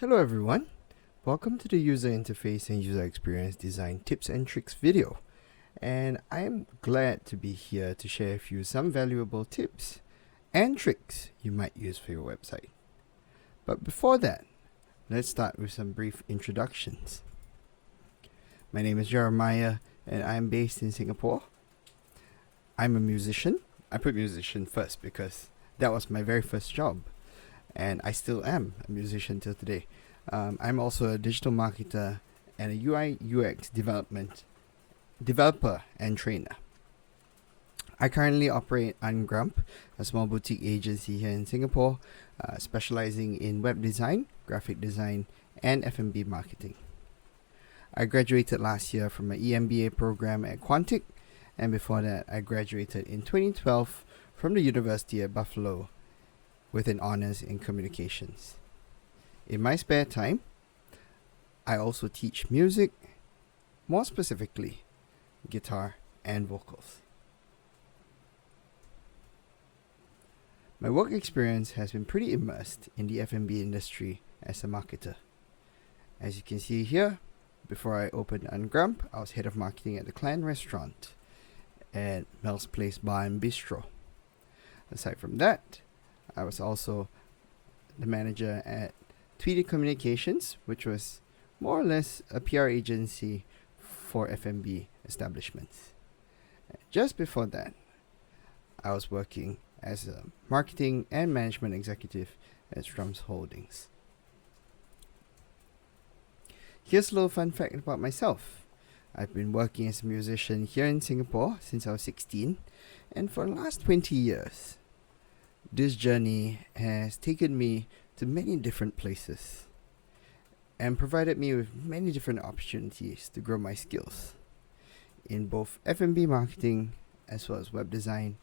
Hello everyone, welcome to the User Interface and User Experience Design Tips and Tricks video. And I am glad to be here to share with you some valuable tips and tricks you might use for your website. But before that, let's start with some brief introductions. My name is Jeremiah and I am based in Singapore. I'm a musician. I put musician first because that was my very first job. And I still am a musician till today. I'm also a digital marketer and a UI UX developer and trainer. I currently operate Ungrump, a small boutique agency here in Singapore, specializing in web design, graphic design, and F&B marketing. I graduated last year from an EMBA program at Quantic, and before that I graduated in 2012 from the University at Buffalo with an honors in communications. In my spare time, I also teach music, more specifically, guitar and vocals. My work experience has been pretty immersed in the F&B industry as a marketer. As you can see here, before I opened Ungrump, I was head of marketing at the Clan Restaurant at Mel's Place Bar and Bistro. Aside from that, I was also the manager at Tweedy Communications, which was more or less a PR agency for F&B establishments. Just before that, I was working as a marketing and management executive at Strums Holdings. Here's a little fun fact about myself. I've been working as a musician here in Singapore since I was 16, and for the last 20 years. This journey has taken me to many different places and provided me with many different opportunities to grow my skills in both F&B marketing as well as web design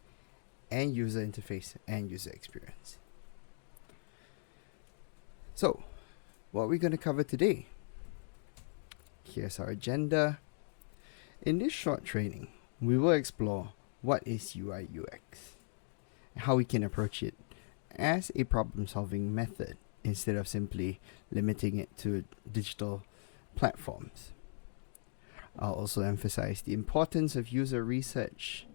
and user interface and user experience. So, what are we going to cover today? Here's our agenda. In this short training, we will explore what is UI UX, how we can approach it as a problem-solving method instead of simply limiting it to digital platforms. I'll also emphasize the importance of user research,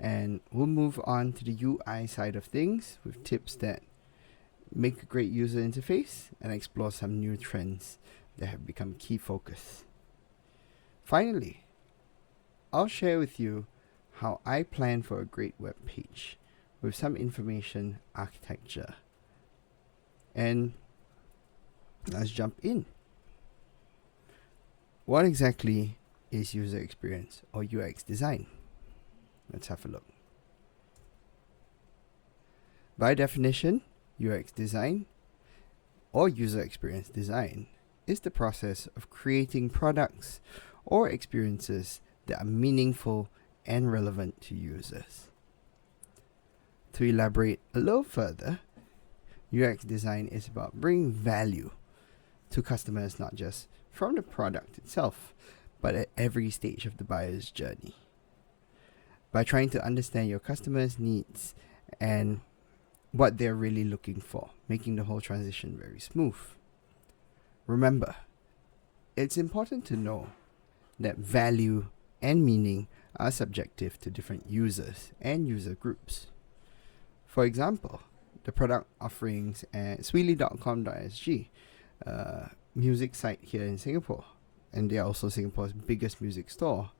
and we'll move on to the UI side of things with tips that make a great user interface and explore some new trends that have become key focus. Finally, I'll share with you how I plan for a great web page with some information architecture. And let's jump in. What exactly is user experience or UX design? Let's have a look. By definition, UX design or user experience design is the process of creating products or experiences that are meaningful and relevant to users. To elaborate a little further, UX design is about bringing value to customers not just from the product itself, but at every stage of the buyer's journey. By trying to understand your customers' needs and what they're really looking for, making the whole transition very smooth. Remember, it's important to know that value and meaning are subjective to different users and user groups. For example, the product offerings at sweely.com.sg, music site here in Singapore, and they are also Singapore's biggest music store.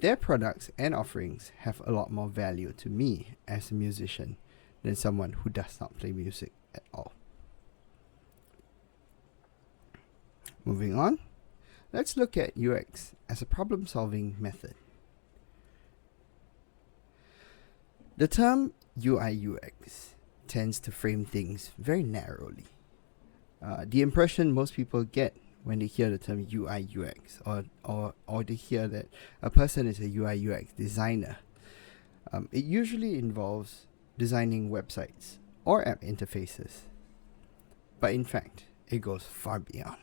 Their products and offerings have a lot more value to me as a musician than someone who does not play music at all. Moving on, let's look at UX as a problem-solving method. The term UI UX tends to frame things very narrowly. The impression most people get when they hear the term UI UX or they hear that a person is a UI UX designer, it usually involves designing websites or app interfaces. But in fact, it goes far beyond.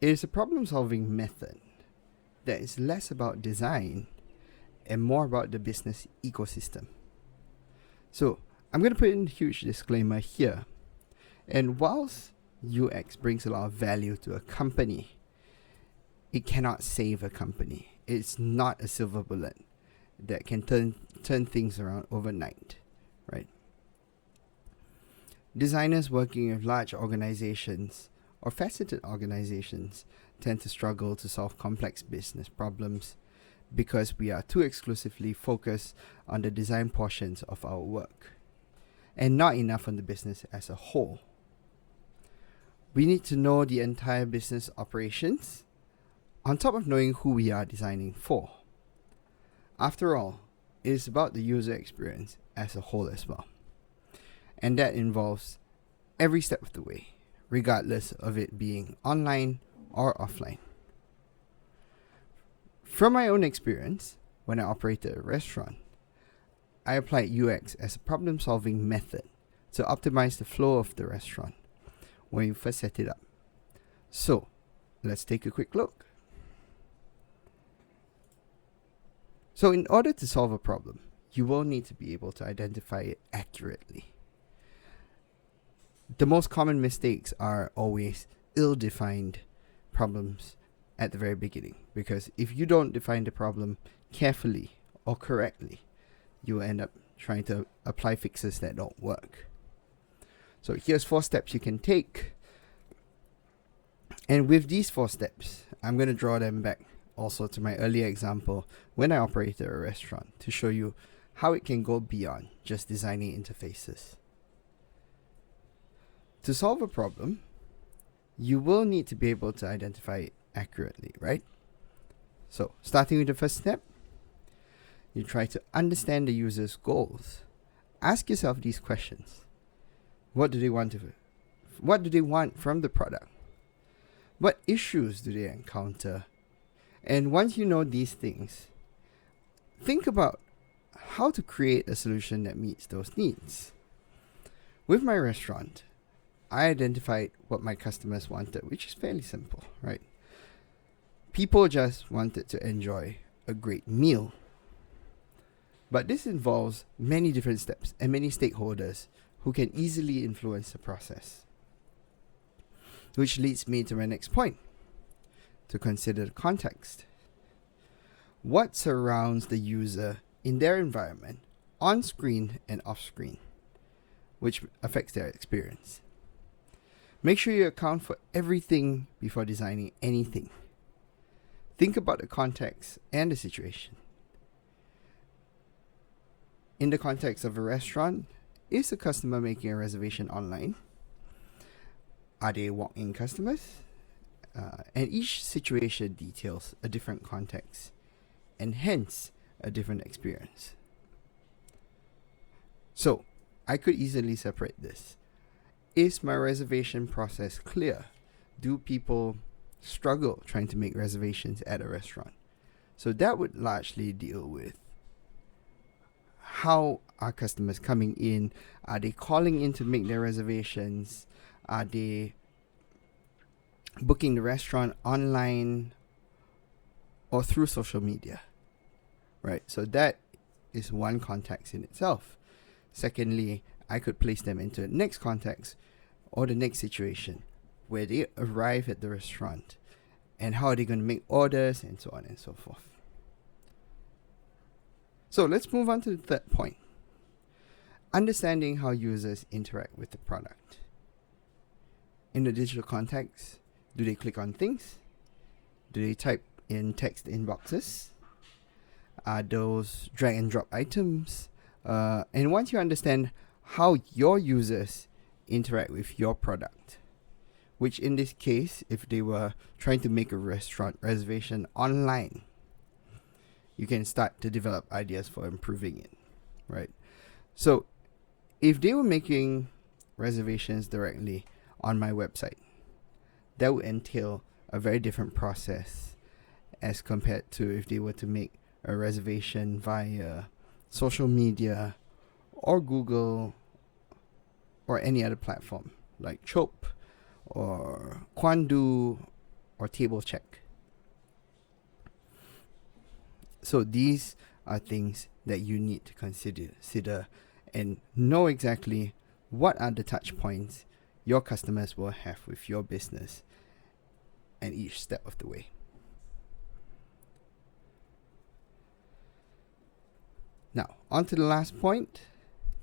It is a problem-solving method that is less about design and more about the business ecosystem. So I'm going to put in a huge disclaimer here And whilst UX brings a lot of value to a company, it cannot save a company. It's not a silver bullet that can turn things around overnight, right? Designers working with large organizations or faceted organizations tend to struggle to solve complex business problems because we are too exclusively focused on the design portions of our work and not enough on the business as a whole. We need to know the entire business operations on top of knowing who we are designing for. After all, it is about the user experience as a whole as well. And that involves every step of the way, regardless of it being online or offline. From my own experience, when I operated a restaurant, I applied UX as a problem-solving method to optimize the flow of the restaurant when we first set it up. So, let's take a quick look. So in order to solve a problem, you will need to be able to identify it accurately. The most common mistakes are always ill-defined problems at the very beginning, because if you don't define the problem carefully or correctly, you will end up trying to apply fixes that don't work. So here's 4 steps you can take. And with these 4 steps, I'm going to draw them back also to my earlier example when I operated a restaurant to show you how it can go beyond just designing interfaces. To solve a problem, you will need to be able to identify it accurately, right? So, starting with the first step, you try to understand the user's goals. Ask yourself these questions. What do they want from the product? What issues do they encounter? And once you know these things, think about how to create a solution that meets those needs. With my restaurant, I identified what my customers wanted, which is fairly simple, right? People just wanted to enjoy a great meal. But this involves many different steps and many stakeholders who can easily influence the process. Which leads me to my next point, to consider the context. What surrounds the user in their environment, on screen and off screen, which affects their experience. Make sure you account for everything before designing anything. Think about the context and the situation. In the context of a restaurant, is the customer making a reservation online? Are they walk-in customers? And each situation details a different context and hence a different experience. So, I could easily separate this. Is my reservation process clear? Do people struggle trying to make reservations at a restaurant? So that would largely deal with how are customers coming in? Are they calling in to make their reservations? Are they booking the restaurant online or through social media? Right, so that is one context in itself. Secondly, I could place them into the next context or the next situation where they arrive at the restaurant and how are they going to make orders and so on and so forth. So let's move on to the third point. Understanding how users interact with the product. In the digital context, do they click on things? Do they type in text in boxes? Are those drag and drop items? And once you understand how your users interact with your product, which in this case, if they were trying to make a restaurant reservation online, you can start to develop ideas for improving it, right? So if they were making reservations directly on my website, that would entail a very different process as compared to if they were to make a reservation via social media or Google or any other platform like Chope or Quandu or Table Check. So these are things that you need to consider and know exactly what are the touch points your customers will have with your business and each step of the way. Now, on to the last point,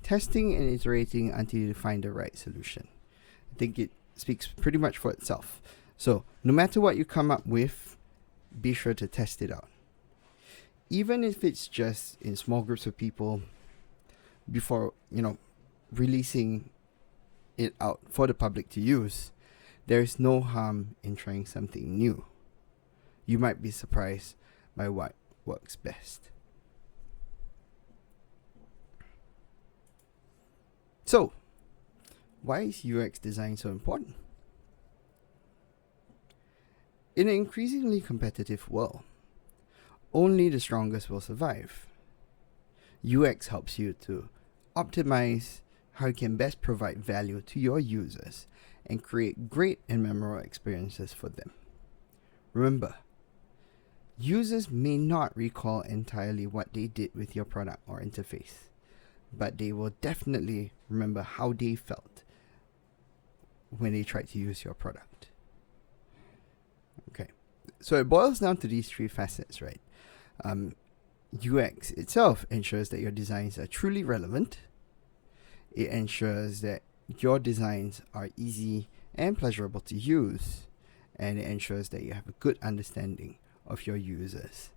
testing and iterating until you find the right solution. I think it speaks pretty much for itself. So, no matter what you come up with, be sure to test it out. Even if it's just in small groups of people before, releasing it out for the public to use, there is no harm in trying something new. You might be surprised by what works best. So, why is UX design so important? In an increasingly competitive world, only the strongest will survive. UX helps you to optimize how you can best provide value to your users and create great and memorable experiences for them. Remember, users may not recall entirely what they did with your product or interface, but they will definitely remember how they felt when they tried to use your product. Okay, so it boils down to these three facets, right? UX itself ensures that your designs are truly relevant. It ensures that your designs are easy and pleasurable to use, and it ensures that you have a good understanding of your users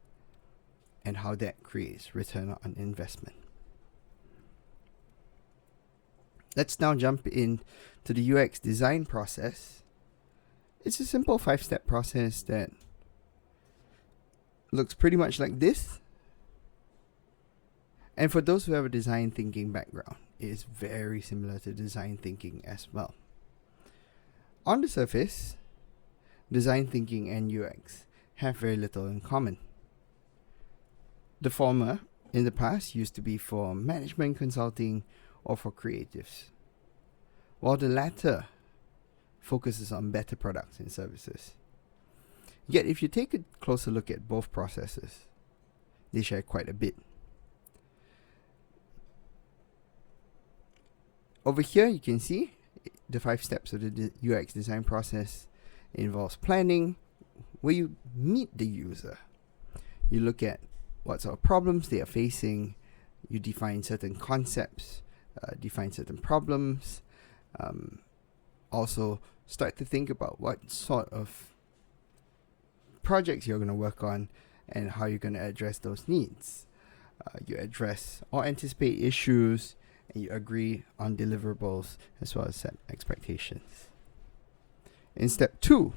and how that creates return on investment. Let's now jump in to the UX design process. It's a simple 5-step process that looks pretty much like this. And for those who have a design thinking background, it is very similar to design thinking as well. On the surface, design thinking and UX have very little in common. The former, in the past, used to be for management consulting or for creatives, while the latter focuses on better products and services. Yet if you take a closer look at both processes, they share quite a bit. Over here you can see the 5 steps of the UX design process. It involves planning, where you meet the user. You look at what sort of problems they are facing. You define certain concepts, define certain problems. Also start to think about what sort of projects you're going to work on and how you're going to address those needs. You address or anticipate issues, and you agree on deliverables as well as set expectations. In step 2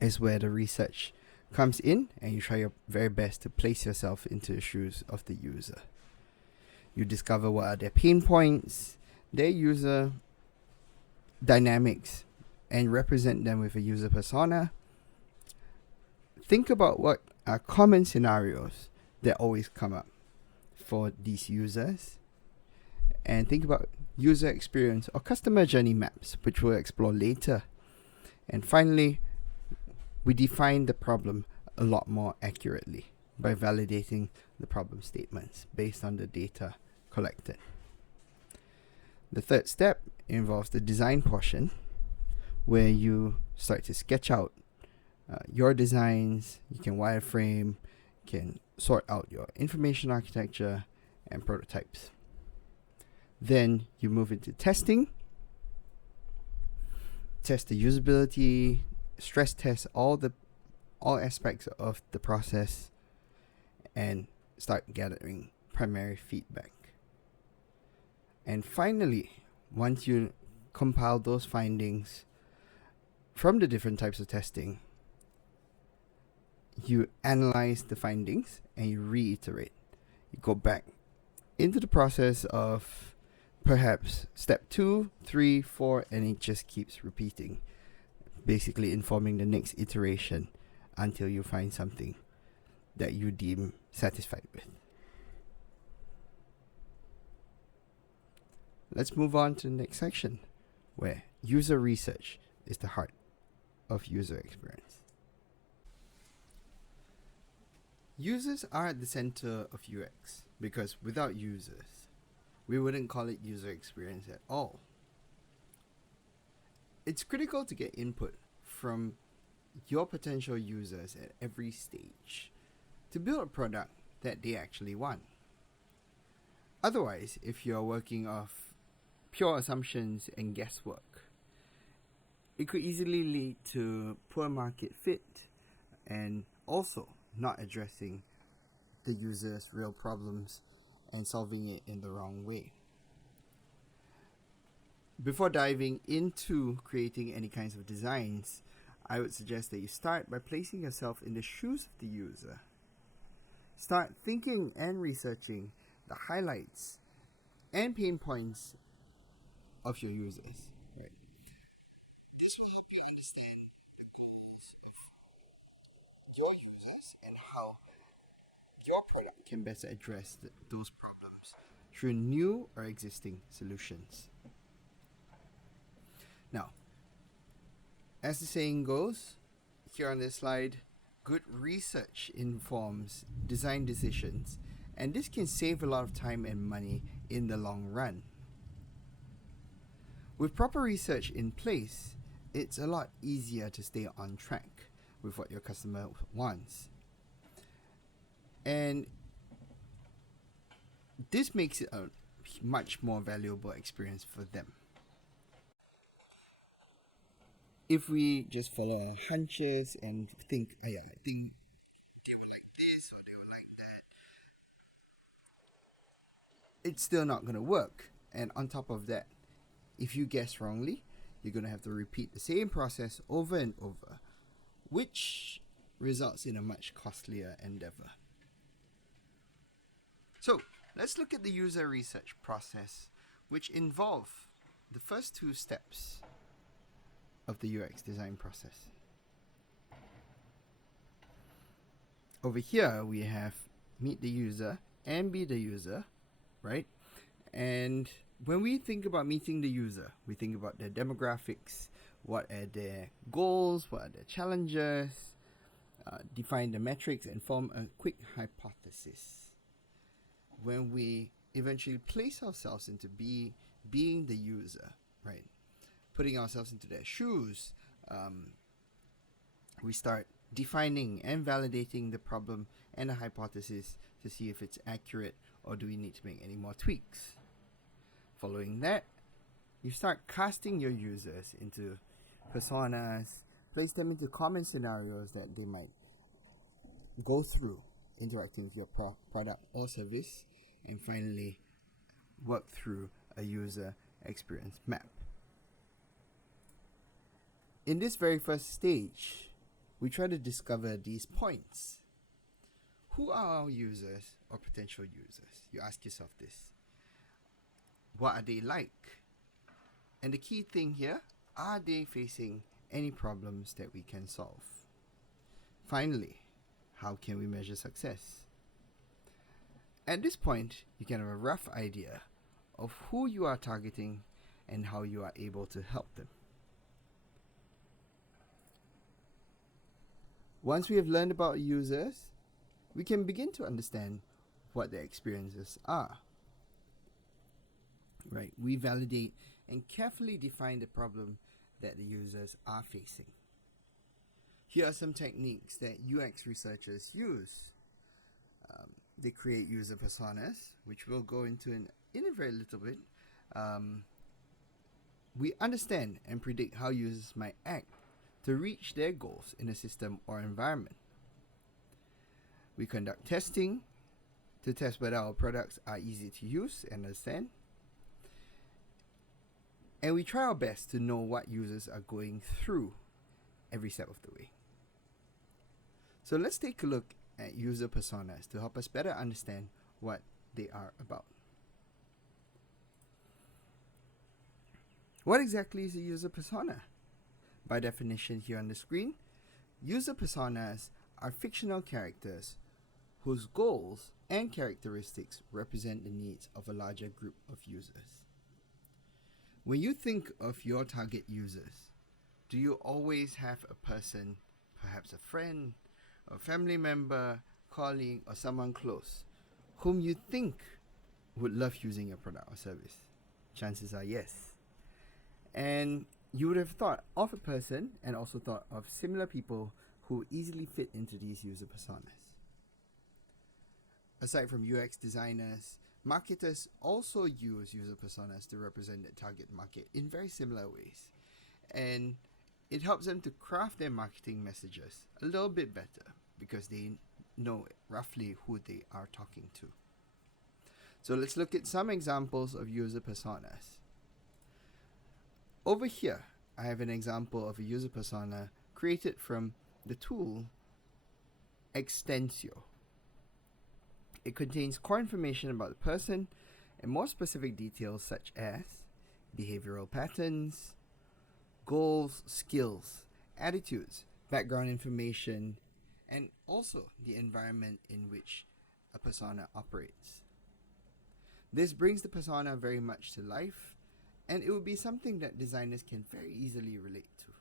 is where the research comes in, and you try your very best to place yourself into the shoes of the user. You discover what are their pain points, their user dynamics, and represent them with a user persona. Think about what are common scenarios that always come up for these users, and think about user experience or customer journey maps, which we'll explore later. And finally, we define the problem a lot more accurately by validating the problem statements based on the data collected. The third step involves the design portion, where you start to sketch out your designs. You can wireframe, can sort out your information architecture and prototypes. Then you move into testing, test the usability, stress test all aspects of the process, and start gathering primary feedback. And finally, once you compile those findings from the different types of testing, you analyze the findings and you reiterate. You go back into the process of perhaps step 2, 3, 4, and it just keeps repeating, basically informing the next iteration until you find something that you deem satisfied with. Let's move on to the next section, where user research is the heart of user experience. Users are at the center of UX, because without users, we wouldn't call it user experience at all. It's critical to get input from your potential users at every stage to build a product that they actually want. Otherwise, if you're working off pure assumptions and guesswork, it could easily lead to poor market fit and also not addressing the user's real problems and solving it in the wrong way. Before diving into creating any kinds of designs, I would suggest that you start by placing yourself in the shoes of the user. Start thinking and researching the highlights and pain points of your users. Right. This will help you understand the goals of your users and how your product can best address those problems through new or existing solutions. Now, as the saying goes, here on this slide, good research informs design decisions, and this can save a lot of time and money in the long run. With proper research in place, it's a lot easier to stay on track with what your customer wants. And this makes it a much more valuable experience for them. If we just follow our hunches and think, I think they would like this or they would like that, it's still not going to work. And on top of that, if you guess wrongly, you're going to have to repeat the same process over and over, which results in a much costlier endeavor. So let's look at the user research process, which involve the first two steps of the UX design process. Over here, we have meet the user and be the user, right? And when we think about meeting the user, we think about their demographics, what are their goals, what are their challenges, define the metrics, and form a quick hypothesis. When we eventually place ourselves into being the user, right? Putting ourselves into their shoes, we start defining and validating the problem and the hypothesis to see if it's accurate or do we need to make any more tweaks. Following that, you start casting your users into personas, place them into common scenarios that they might go through interacting with your product or service, and finally work through a user experience map. In this very first stage, we try to discover these points. Who are our users or potential users? You ask yourself this. What are they like? And the key thing here, are they facing any problems that we can solve? Finally, how can we measure success? At this point, you can have a rough idea of who you are targeting and how you are able to help them. Once we have learned about users, we can begin to understand what their experiences are. Right, we validate and carefully define the problem that the users are facing. Here are some techniques that UX researchers use. They create user personas, which we'll go into in a very little bit. We understand and predict how users might act to reach their goals in a system or environment. We conduct testing to test whether our products are easy to use and understand. And we try our best to know what users are going through every step of the way. So let's take a look at user personas to help us better understand what they are about. What exactly is a user persona? By definition here on the screen, user personas are fictional characters whose goals and characteristics represent the needs of a larger group of users. When you think of your target users, do you always have a person, perhaps a friend, a family member, colleague, or someone close, whom you think would love using your product or service? Chances are yes. And You would have thought of a person and also thought of similar people who easily fit into these user personas. Aside from UX designers, marketers also use user personas to represent their target market in very similar ways. And it helps them to craft their marketing messages a little bit better because they know roughly who they are talking to. So let's look at some examples of user personas. Over here, I have an example of a user persona created from the tool Extensio. It contains core information about the person and more specific details such as behavioral patterns, goals, skills, attitudes, background information, and also the environment in which a persona operates. This brings the persona very much to life, and it will be something that designers can very easily relate to.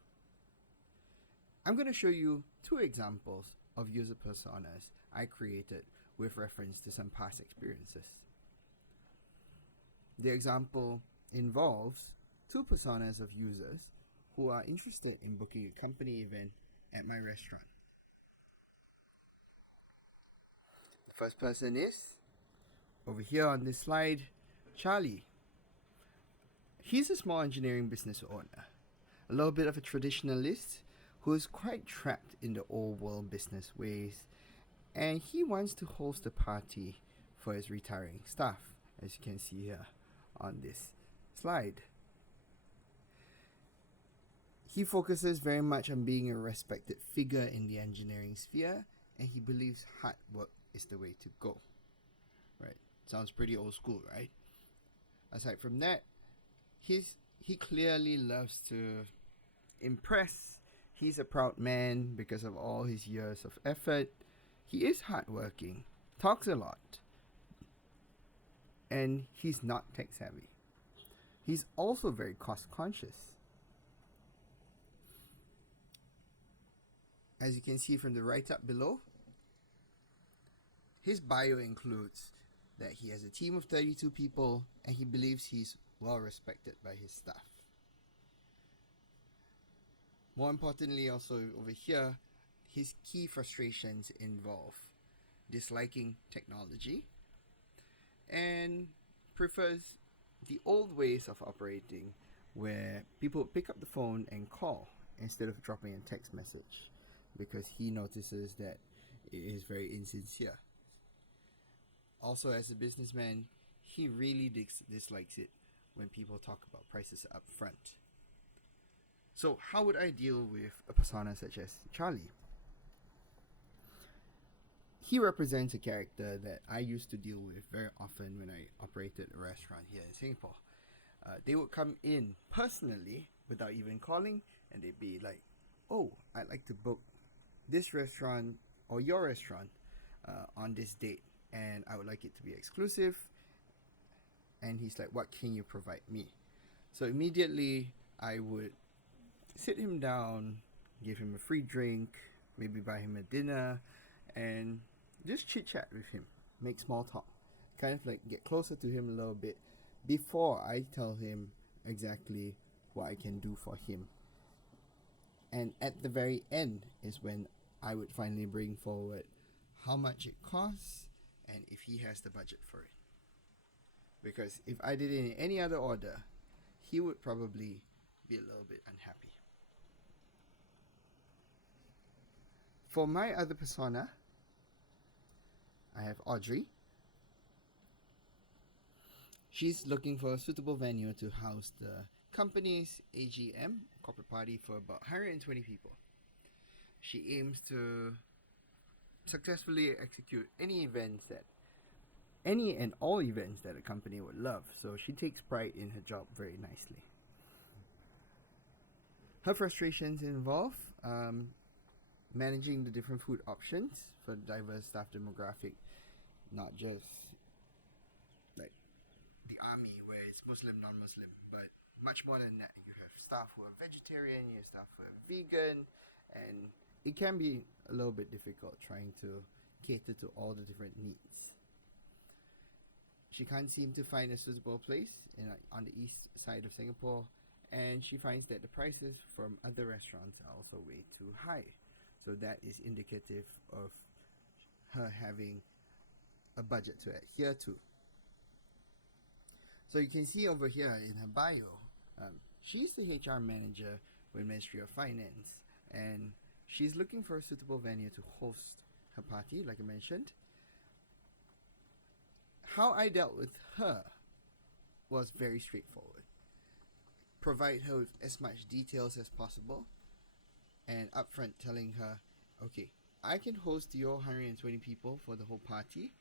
I'm going to show you two examples of user personas I created with reference to some past experiences. The example involves two personas of users who are interested in booking a company event at my restaurant. The first person is, over here on this slide, Charlie. He's a small engineering business owner, a little bit of a traditionalist who is quite trapped in the old world business ways, and he wants to host a party for his retiring staff, as you can see here on this slide. He focuses very much on being a respected figure in the engineering sphere, and he believes hard work is the way to go. Right? Sounds pretty old school, right? Aside from that, he clearly loves to impress. He's a proud man because of all his years of effort. He is hardworking, talks a lot, and he's not tech savvy. He's also very cost conscious. As you can see from the write-up below, his bio includes that he has a team of 32 people and he believes he's well respected by his staff. More importantly, also over here, his key frustrations involve disliking technology and prefers the old ways of operating where people pick up the phone and call instead of dropping a text message because he notices that it is very insincere. Also, as a businessman, he really dislikes it when people talk about prices up front. So how would I deal with a persona such as Charlie? He represents a character that I used to deal with very often when I operated a restaurant here in Singapore. They would come in personally without even calling, and they'd be like, "Oh, I'd like to book this restaurant or your restaurant on this date, and I would like it to be exclusive." And he's like, "What can you provide me?" So immediately I would sit him down, give him a free drink, maybe buy him a dinner, and just chit chat with him, make small talk, kind of like get closer to him a little bit before I tell him exactly what I can do for him. And at the very end is when I would finally bring forward how much it costs and if he has the budget for it. Because if I did it in any other order, he would probably be a little bit unhappy. For my other persona, I have Audrey. She's looking for a suitable venue to house the company's AGM, corporate party, for about 120 people. She aims to successfully execute any and all events that a company would love, so she takes pride in her job very nicely. Her frustrations involve managing the different food options for the diverse staff demographic, not just like the army where it's Muslim, non-Muslim, but much more than that. You have staff who are vegetarian, you have staff who are vegan, and it can be a little bit difficult trying to cater to all the different needs. She can't seem to find a suitable place on the east side of Singapore, and she finds that the prices from other restaurants are also way too high. So that is indicative of her having a budget to adhere to. So you can see over here in her bio, she's the HR manager with Ministry of Finance, and she's looking for a suitable venue to host her party, like I mentioned. How I dealt with her was very straightforward. Provide her with as much details as possible, and upfront telling her, okay, I can host your 120 people for the whole party,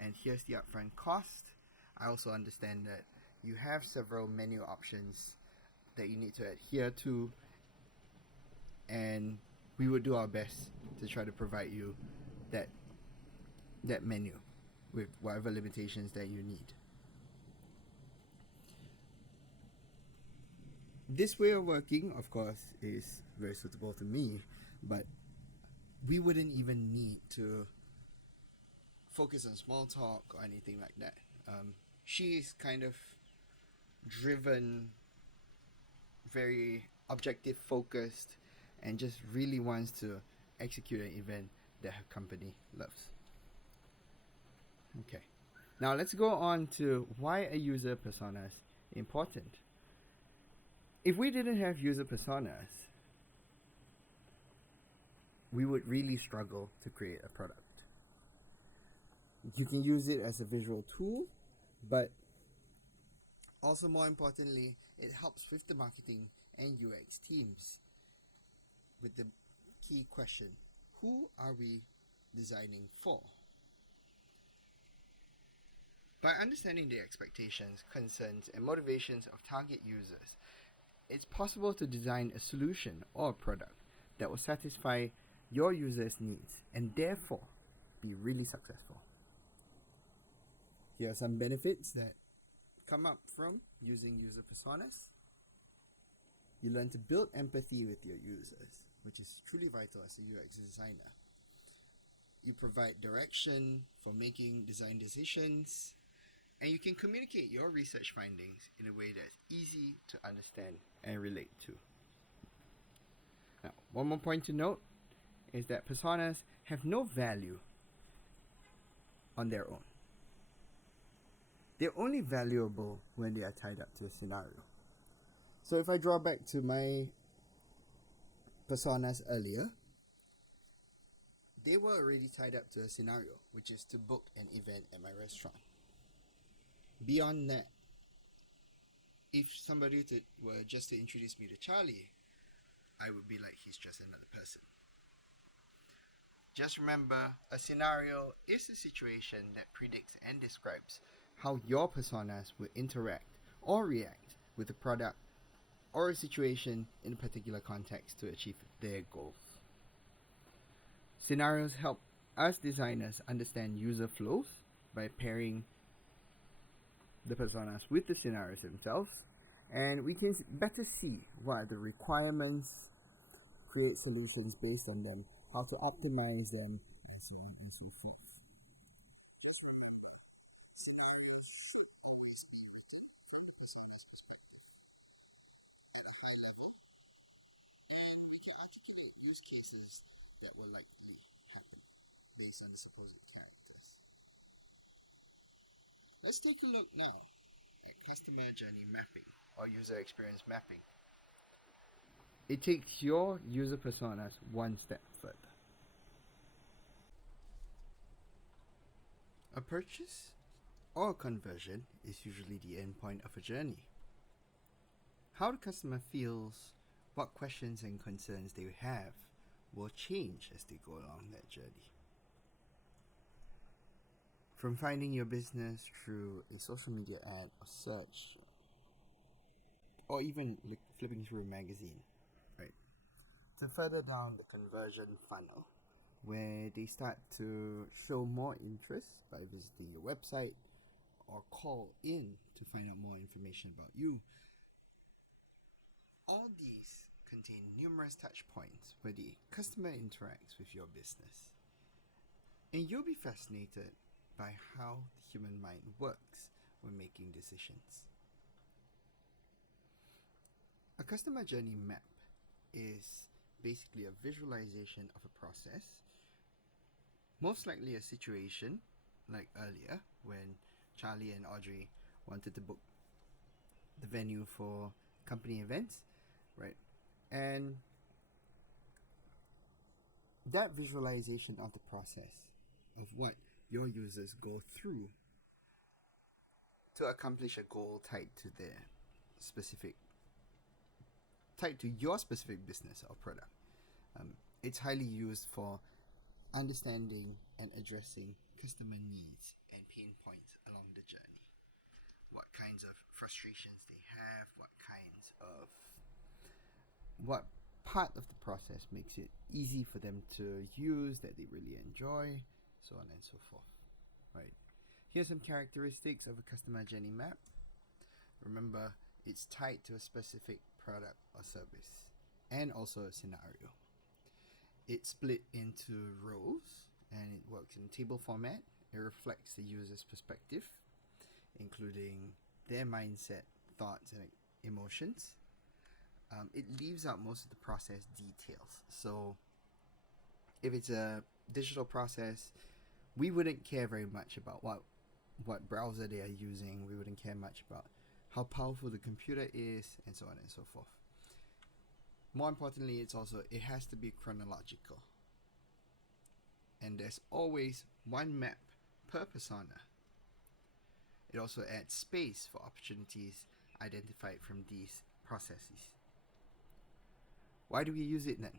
and here's the upfront cost. I also understand that you have several menu options that you need to adhere to, and we would do our best to try to provide you that menu with whatever limitations that you need. This way of working, of course, is very suitable to me, but we wouldn't even need to focus on small talk or anything like that. She is kind of driven, very objective focused, and just really wants to execute an event that her company loves. Okay, now let's go on to why a user persona is important. If we didn't have user personas, we would really struggle to create a product. You can use it as a visual tool, but also more importantly, it helps with the marketing and UX teams with the key question, who are we designing for? By understanding the expectations, concerns, and motivations of target users, it's possible to design a solution or a product that will satisfy your users' needs and therefore be really successful. Here are some benefits that come up from using user personas. You learn to build empathy with your users, which is truly vital as a UX designer. You provide direction for making design decisions, and you can communicate your research findings in a way that's easy to understand and relate to. Now, one more point to note is that personas have no value on their own. They're only valuable when they are tied up to a scenario. So if I draw back to my personas earlier, they were already tied up to a scenario, which is to book an event at my restaurant. Beyond that, if somebody were just to introduce me to Charlie, I would be like, he's just another person. Just remember, a scenario is a situation that predicts and describes how your personas will interact or react with a product or a situation in a particular context to achieve their goals. Scenarios help us designers understand user flows by pairing the personas with the scenarios themselves, and we can better see what are the requirements, create solutions based on them, how to optimize them, and so on and so forth. Just remember, scenarios should always be written from a designer's perspective at a high level, and we can articulate use cases that will likely happen based on the supposed characters. Let's take a look now at customer journey mapping or user experience mapping. It takes your user personas one step further. A purchase or a conversion is usually the end point of a journey. How the customer feels, what questions and concerns they have will change as they go along that journey. From finding your business through a social media ad or search, or even flipping through a magazine, right? To further down the conversion funnel, where they start to show more interest by visiting your website or call in to find out more information about you. All these contain numerous touch points where the customer interacts with your business. And you'll be fascinated by how the human mind works when making decisions. A customer journey map is basically a visualization of a process, most likely a situation like earlier when Charlie and Audrey wanted to book the venue for company events, right? And that visualization of the process of what your users go through to accomplish a goal specific tied to your specific business or product. It's highly used for understanding and addressing customer needs and pain points along the journey. What kinds of frustrations they have, what part of the process makes it easy for them to use that they really enjoy, so on and so forth. Right. Here's some characteristics of a customer journey map. Remember, it's tied to a specific product or service and also a scenario. It's split into rows and it works in table format. It reflects the user's perspective, including their mindset, thoughts, and emotions. It leaves out most of the process details. So if it's a digital process, we wouldn't care very much about what browser they are using. We wouldn't care much about how powerful the computer is, and so on and so forth. More importantly, it has to be chronological. And there's always one map per persona. It also adds space for opportunities identified from these processes. Why do we use it then?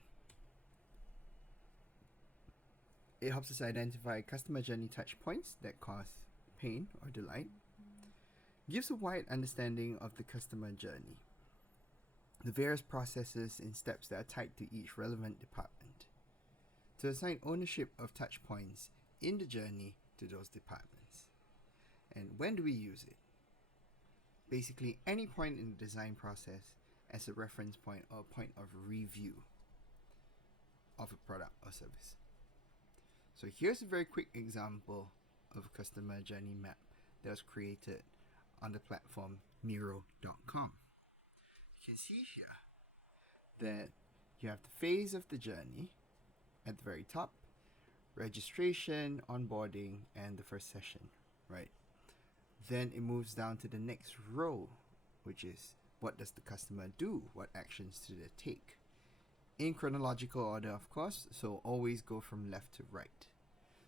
It helps us identify customer journey touch points that cause pain or delight. Gives a wide understanding of the customer journey, the various processes and steps that are tied to each relevant department, to assign ownership of touch points in the journey to those departments. And when do we use it? Basically, any point in the design process as a reference point or a point of review of a product or service. So here's a very quick example of a customer journey map that was created on the platform Miro.com. You can see here that you have the phase of the journey at the very top, registration, onboarding, and the first session, right? Then it moves down to the next row, which is what does the customer do? What actions do they take? In chronological order, of course, so always go from left to right.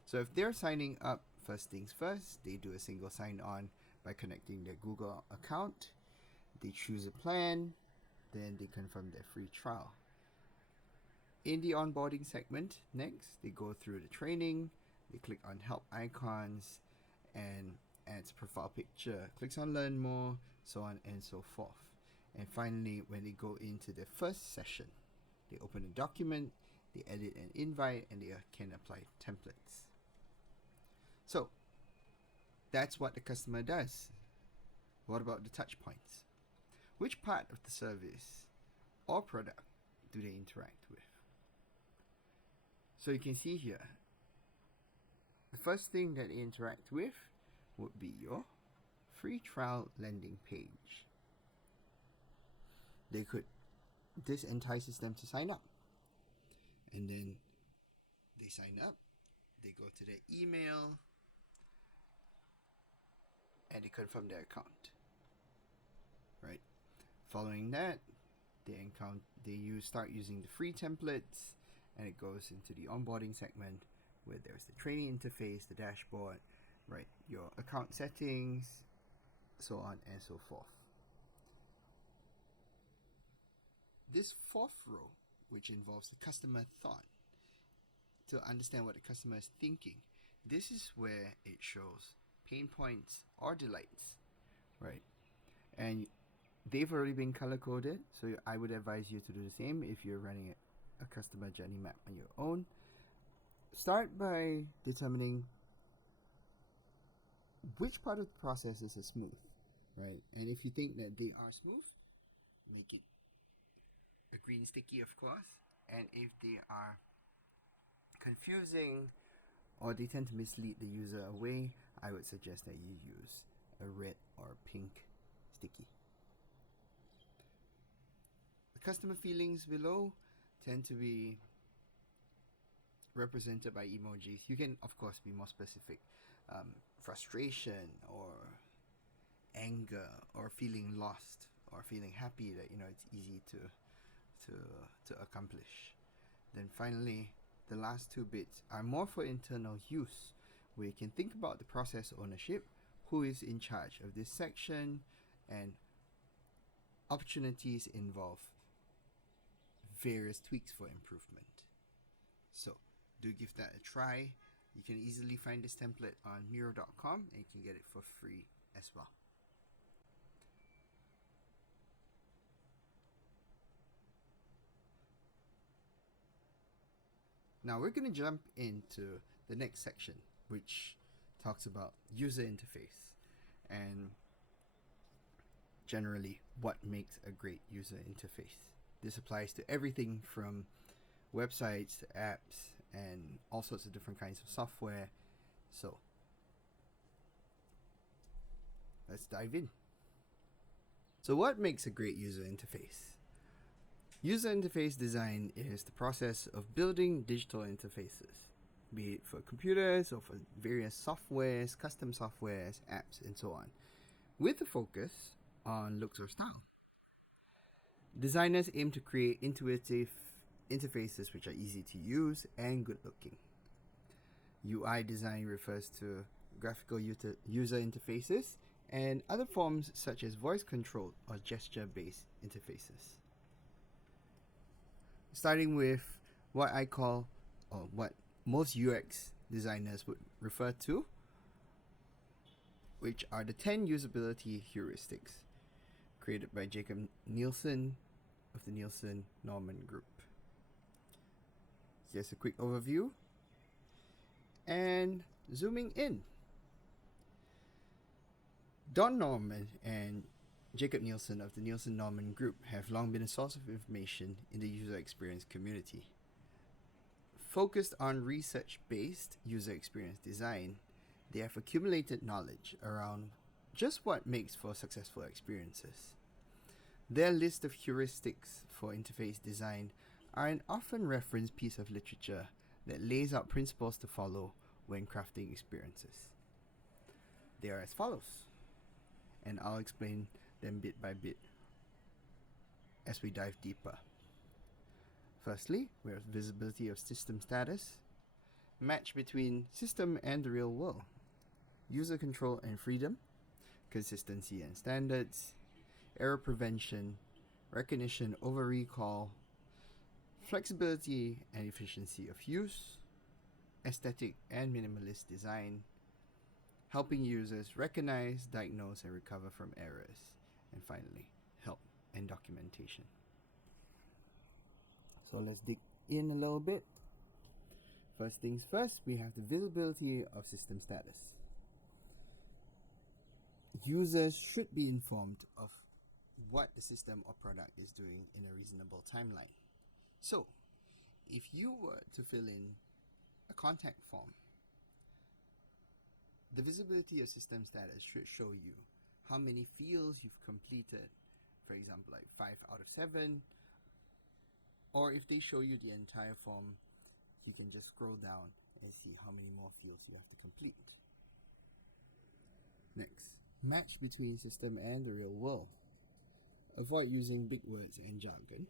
So if they're signing up, first things first, they do a single sign-on by connecting their Google account. They choose a plan, then they confirm their free trial. In the onboarding segment, next, they go through the training, they click on help icons, and adds profile picture, clicks on learn more, so on and so forth. And finally, when they go into their first session, they open a document, they edit an invite, and they can apply templates. So, that's what the customer does. What about the touch points? Which part of the service or product do they interact with? So you can see here, the first thing that they interact with would be your free trial landing page. This entices them to sign up. And then they sign up, they go to their email, and they confirm their account. Right? Following that, they start using the free templates, and it goes into the onboarding segment where there's the training interface, the dashboard, right? Your account settings, so on and so forth. This fourth row, which involves the customer thought, to understand what the customer is thinking, this is where it shows pain points or delights, right? And they've already been color coded, so I would advise you to do the same if you're running a customer journey map on your own. Start by determining which part of the process is smooth, right? And if you think that they are smooth, make it a green sticky, of course. And if they are confusing or they tend to mislead the user away, I would suggest that you use a red or pink sticky. customer feelings below tend to be represented by emojis. You can, of course, be more specific. Frustration or anger or feeling lost or feeling happy that it's easy to to accomplish. Then finally, the last two bits are more for internal use, where you can think about the process ownership, who is in charge of this section, and opportunities involve various tweaks for improvement. So do give that a try. You can easily find this template on Miro.com and you can get it for free as well. Now we're going to jump into the next section, which talks about user interface and generally what makes a great user interface. This applies to everything from websites to apps and all sorts of different kinds of software. So let's dive in. So what makes a great user interface? User interface design is the process of building digital interfaces, be it for computers or for various softwares, custom softwares, apps, and so on, with a focus on looks or style. Designers aim to create intuitive interfaces which are easy to use and good looking. UI design refers to graphical user interfaces and other forms such as voice controlled or gesture based interfaces. Starting with what I call, or what most UX designers would refer to, which are the 10 usability heuristics created by Jacob Nielsen of the Nielsen-Norman Group. Here's a quick overview. And zooming in, Don Norman and Jacob Nielsen of the Nielsen-Norman Group have long been a source of information in the user experience community. Focused on research-based user experience design, they have accumulated knowledge around just what makes for successful experiences. Their list of heuristics for interface design are an often referenced piece of literature that lays out principles to follow when crafting experiences. They are as follows, and I'll explain them bit by bit as we dive deeper. Firstly, we have visibility of system status, match between system and the real world, user control and freedom, consistency and standards, error prevention, recognition over recall, flexibility and efficiency of use, aesthetic and minimalist design, helping users recognize, diagnose, and recover from errors, and finally, help and documentation. So let's dig in a little bit. First things first, we have the visibility of system status. Users should be informed of what the system or product is doing in a reasonable timeline. So, if you were to fill in a contact form, the visibility of system status should show you how many fields you've completed, for example, like 5 out of 7, or if they show you the entire form, you can just scroll down and see how many more fields you have to complete. Next, match between system and the real world. Avoid using big words and jargon.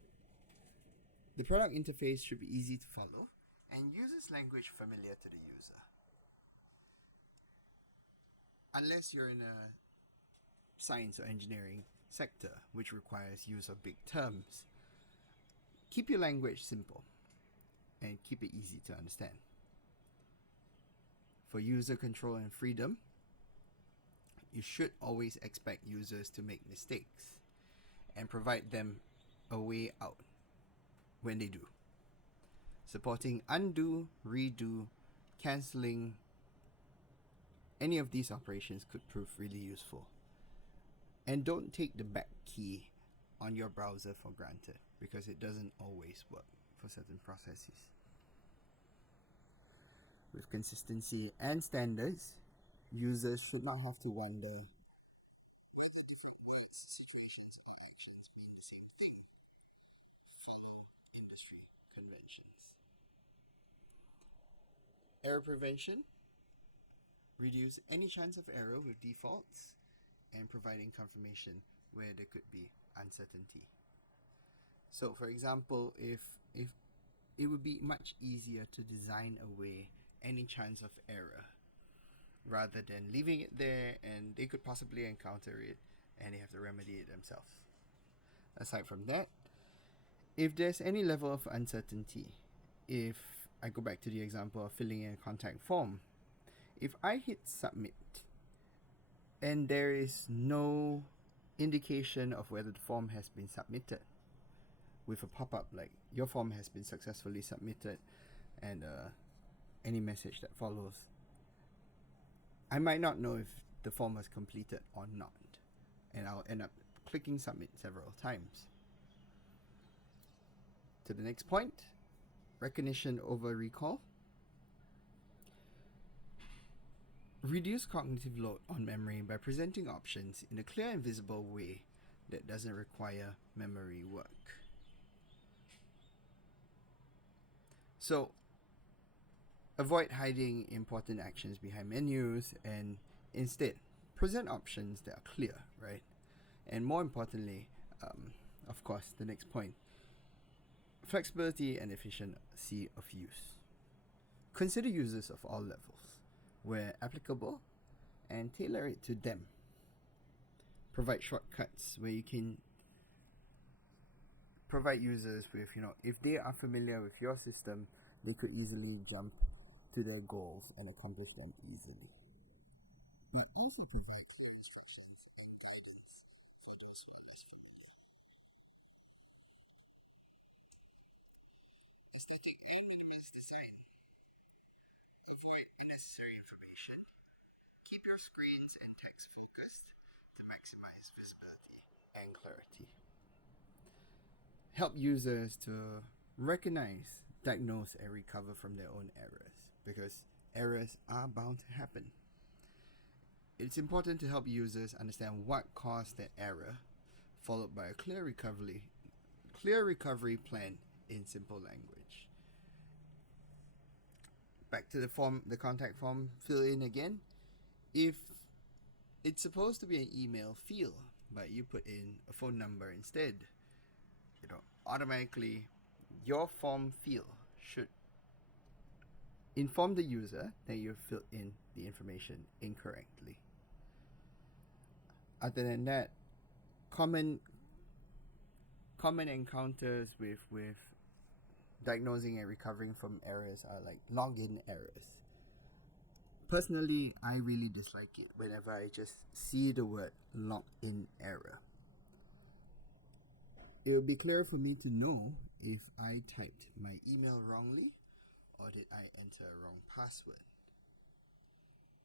The product interface should be easy to follow and uses language familiar to the user. Unless you're in a science or engineering sector, which requires use of big terms, keep your language simple and keep it easy to understand. For user control and freedom, you should always expect users to make mistakes and provide them a way out when they do. Supporting undo, redo, cancelling, any of these operations could prove really useful. And don't take the back key on your browser for granted, because it doesn't always work for certain processes. With consistency and standards, users should not have to wonder whether different words, situations, or actions mean the same thing. Error prevention, reduce any chance of error with defaults, and providing confirmation where there could be uncertainty. So for example, if it would be much easier to design away any chance of error rather than leaving it there and they could possibly encounter it and they have to remedy it themselves. Aside from that, if there's any level of uncertainty, if I go back to the example of filling in a contact form, if I hit submit and there is no indication of whether the form has been submitted, with a pop-up like your form has been successfully submitted and any message that follows, I might not know if the form was completed or not, and I'll end up clicking submit several times. To the next point, recognition over recall. Reduce cognitive load on memory by presenting options in a clear and visible way that doesn't require memory work. So, avoid hiding important actions behind menus and instead present options that are clear, right? And more importantly, of course, the next point, flexibility and efficiency of use. Consider users of all levels, where applicable, and tailor it to them. Provide shortcuts where you can provide users with, if they are familiar with your system, they could easily jump to their goals and accomplish them easily. But also provide clear instructions and guidance for those who are less familiar. Aesthetic and minimalist design. Avoid unnecessary information. Keep your screens and text focused to maximize visibility and clarity. Help users to recognize, diagnose, and recover from their own errors, because errors are bound to happen. It's important to help users understand what caused that error, followed by a clear recovery plan in simple language. Back to the contact form, fill in again. If it's supposed to be an email field, but you put in a phone number instead, automatically your form field should inform the user that you filled in the information incorrectly. Other than that, common encounters with diagnosing and recovering from errors are like login errors. Personally, I really dislike it whenever I just see the word login error. It will be clear for me to know if I typed my email wrongly or did I enter a wrong password.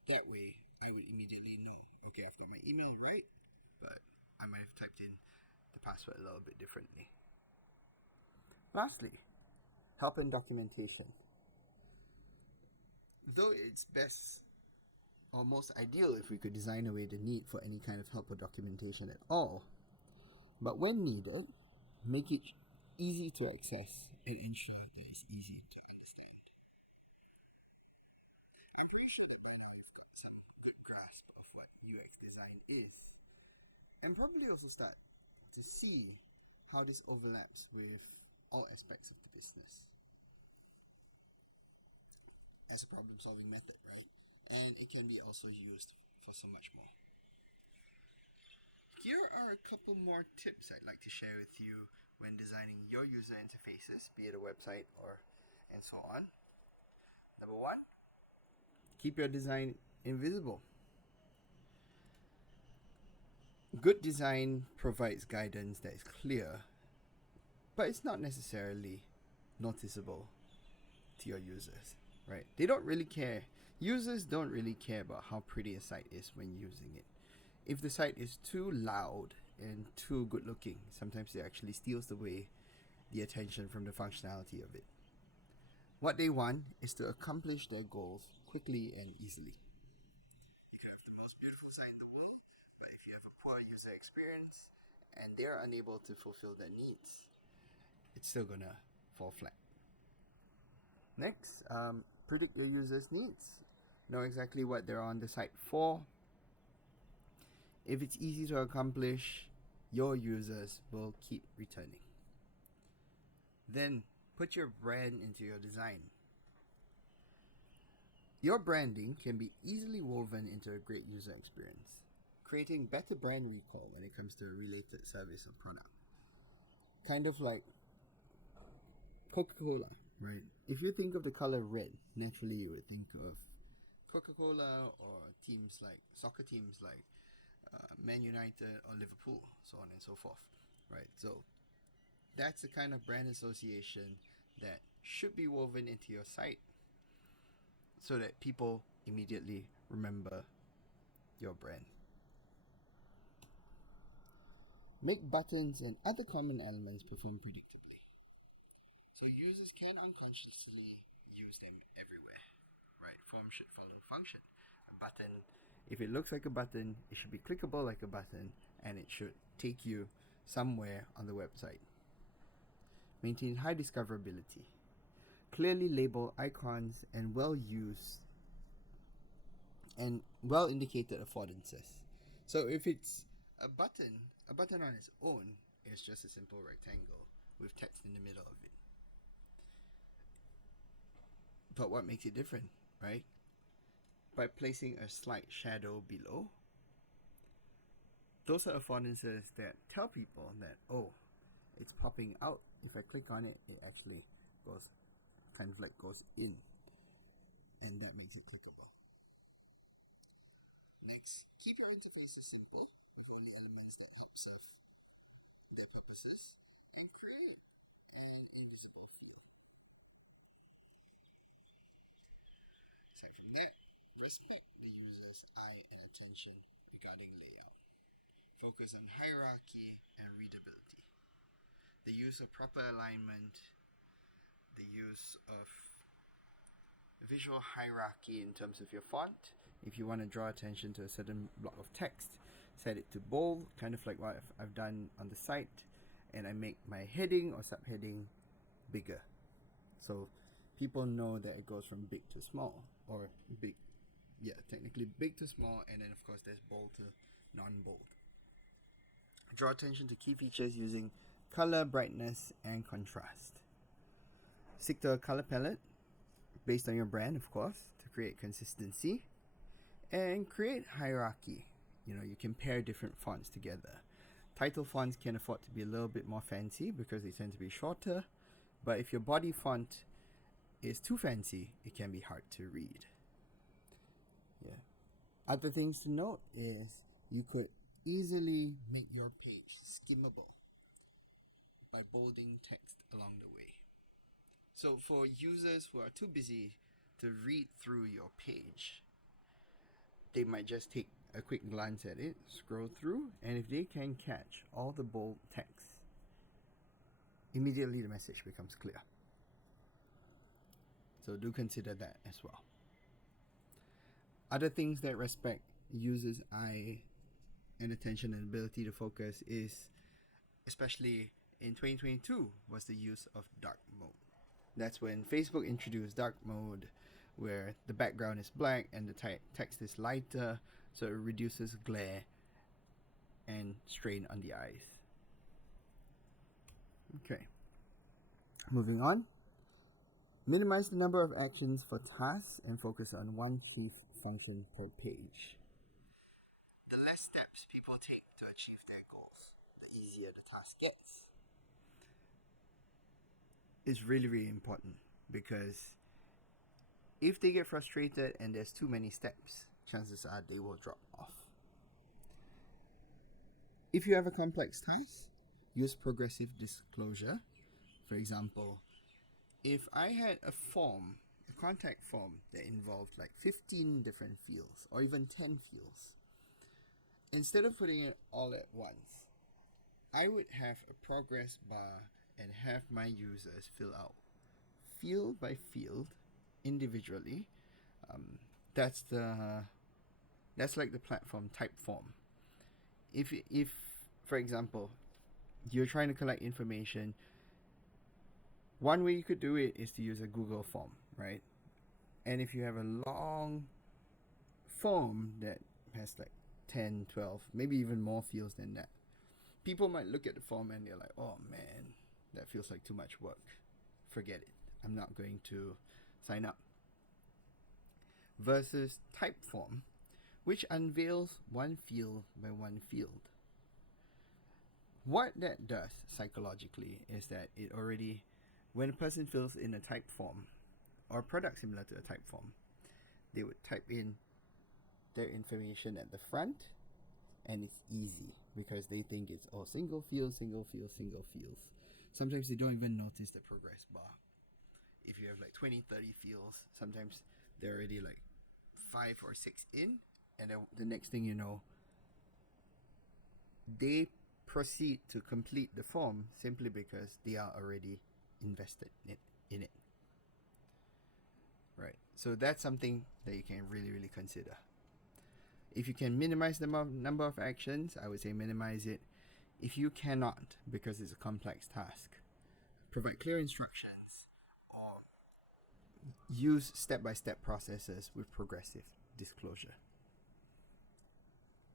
That way, I would immediately know, okay, I've got my email right, but I might have typed in the password a little bit differently. Lastly, help and documentation. Though it's best or most ideal if we could design away the need for any kind of help or documentation at all, but when needed, make it easy to access and ensure that it's easy to understand. I'm pretty sure that by now you've got some good grasp of what UX design is, and probably also start to see how this overlaps with all aspects of the business as a problem-solving method, right? And it can be also used for so much more. Here are a couple more tips I'd like to share with you when designing your user interfaces, be it a website and so on. Number one, keep your design invisible. Good design provides guidance that is clear, but it's not necessarily noticeable to your users, right? They don't really care. Users don't really care about how pretty a site is when using it. If the site is too loud and too good looking, sometimes it actually steals away the attention from the functionality of it. What they want is to accomplish their goals quickly and easily. You can have the most beautiful site in the world, but if you have a poor user experience and they're unable to fulfill their needs, it's still gonna fall flat. Next, predict your users' needs, know exactly what they're on the site for. If it's easy to accomplish, your users will keep returning. Then put your brand into your design. Your branding can be easily woven into a great user experience, creating better brand recall when it comes to a related service or product. Kind of like Coca-Cola, right? If you think of the color red, naturally you would think of Coca-Cola or teams like soccer teams like Man United or Liverpool, so on and so forth, right? So that's the kind of brand association that should be woven into your site so that people immediately remember your brand. Make buttons and other common elements perform predictably, so users can unconsciously use them everywhere, right? Form should follow function. A button, if it looks like a button, it should be clickable like a button, and it should take you somewhere on the website. Maintain high discoverability. Clearly label icons and well used and well indicated affordances. So if it's a button on its own is just a simple rectangle with text in the middle of it. But what makes it different, right? By placing a slight shadow below. Those are affordances that tell people that, oh, it's popping out. If I click on it, it actually goes kind of like goes in, and that makes it clickable. Next, keep your interfaces simple with only elements that help serve their purposes and create an invisible feel. Aside from that, respect the user's eye and attention regarding layout. Focus on hierarchy and readability. The use of proper alignment, the use of visual hierarchy in terms of your font. If you want to draw attention to a certain block of text, set it to bold, kind of like what I've done on the site, and I make my heading or subheading bigger. So people know that it goes from big to small, or big, technically big to small, and then of course there's bold to non-bold. Draw attention to key features using color, brightness, and contrast. Stick to a color palette based on your brand, of course, to create consistency, and create hierarchy. You can pair different fonts together. Title fonts can afford to be a little bit more fancy because they tend to be shorter, but if your body font is too fancy, it can be hard to read. Other things to note is you could easily make your page skimmable by bolding text along the way. So for users who are too busy to read through your page, they might just take a quick glance at it, scroll through, and if they can catch all the bold text, immediately the message becomes clear. So do consider that as well. Other things that respect users' eye and attention and ability to focus is, especially in 2022, was the use of dark mode. That's when Facebook introduced dark mode, where the background is black and the text is lighter, so it reduces glare and strain on the eyes. Okay, moving on. Minimize the number of actions for tasks and focus on one chief function per page. The less steps people take to achieve their goals, the easier the task gets. It's really, really important because if they get frustrated and there's too many steps, chances are they will drop off. If you have a complex task, use progressive disclosure. For example, if I had a contact form that involved like 15 different fields or even 10 fields, instead of putting it all at once, I would have a progress bar and have my users fill out field by field individually. That's like the platform type form. If for example you're trying to collect information, one way you could do it is to use a Google form, right? And if you have a long form that has like 10, 12, maybe even more fields than that, people might look at the form and they're like, oh man, that feels like too much work. Forget it. I'm not going to sign up. Versus Typeform, which unveils one field by one field. What that does psychologically is that it already, when a person fills in a type form or a product similar to a type form, they would type in their information at the front, and it's easy because they think it's single field, single field, single fields. Sometimes they don't even notice the progress bar. If you have like 20, 30 fields, sometimes they're already like 5 or 6 in, and then the next thing you know, they proceed to complete the form simply because they are already invested in it. Right. So that's something that you can really, really consider. If you can minimize the number of actions, I would say minimize it. If you cannot, because it's a complex task, provide clear instructions or use step-by-step processes with progressive disclosure.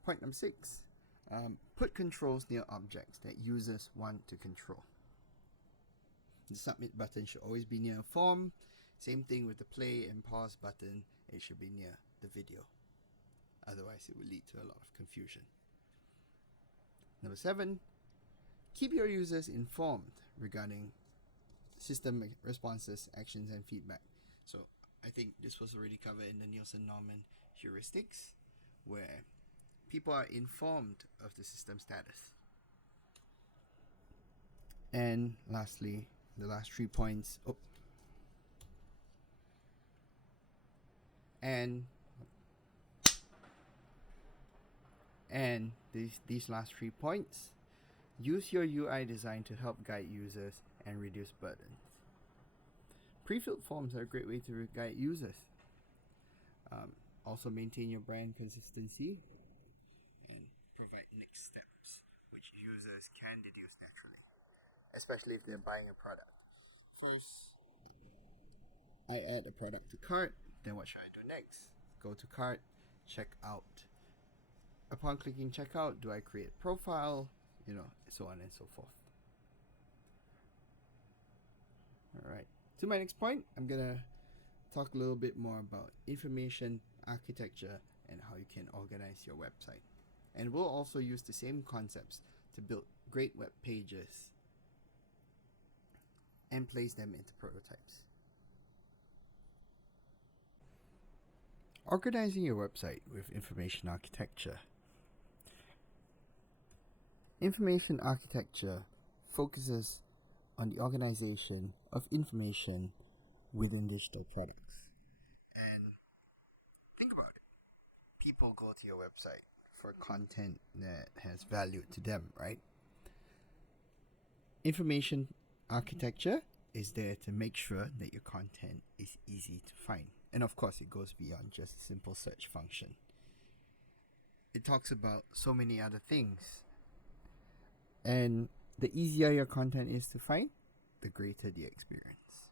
Point number 6. Put controls near objects that users want to control. The submit button should always be near a form. Same thing with the play and pause button. It should be near the video. Otherwise, it will lead to a lot of confusion. Number 7. Keep your users informed regarding system responses, actions, and feedback. So I think this was already covered in the Nielsen-Norman heuristics, where people are informed of the system status. And lastly, the last 3 points. And these last 3 points, use your UI design to help guide users and reduce burdens. Pre-filled forms are a great way to guide users. Also maintain your brand consistency and provide next steps which users can deduce naturally, especially if they're buying a product. First, I add a product to cart, then what should I do next? Go to cart, check out. Upon clicking checkout, do I create profile? So on and so forth. Alright, to my next point, I'm gonna talk a little bit more about information architecture and how you can organize your website. And we'll also use the same concepts to build great web pages and place them into prototypes. Organizing your website with information architecture. Information architecture focuses on the organization of information within digital products. And think about it. People go to your website for content that has value to them, right? Information architecture is there to make sure that your content is easy to find. And of course, it goes beyond just a simple search function. It talks about so many other things. And the easier your content is to find, the greater the experience.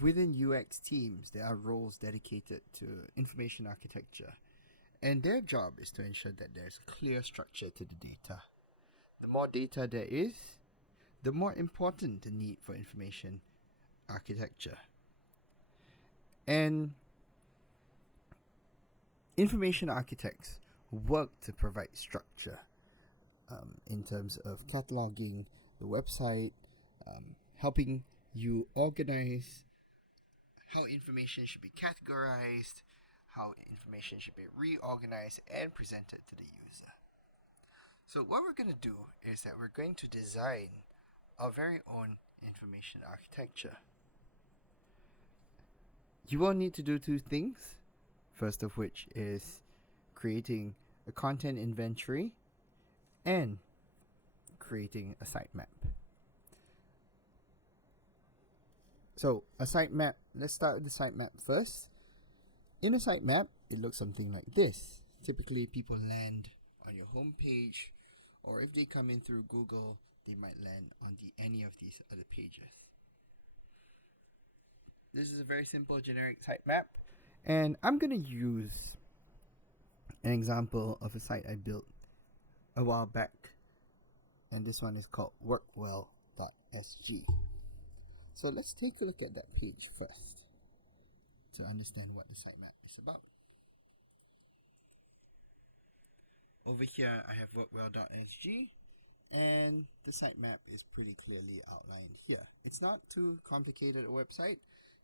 Within UX teams, there are roles dedicated to information architecture, and their job is to ensure that there's a clear structure to the data. The more data there is, the more important the need for information architecture. And information architects work to provide structure in terms of cataloging the website, helping you organize how information should be categorized, how information should be reorganized and presented to the user. So what we're going to do is that we're going to design our very own information architecture. You will need to do 2 things. First of which is creating a content inventory and creating a sitemap. So a sitemap, let's start with the sitemap first. In a sitemap, it looks something like this. Typically, people land on your homepage, or if they come in through Google, they might land on any of these other pages. This is a very simple generic sitemap, and I'm gonna use an example of a site I built a while back, and this one is called workwell.sg. So let's take a look at that page first to understand what the sitemap is about. Over here I have workwell.sg, and the sitemap is pretty clearly outlined here. It's not too complicated a website.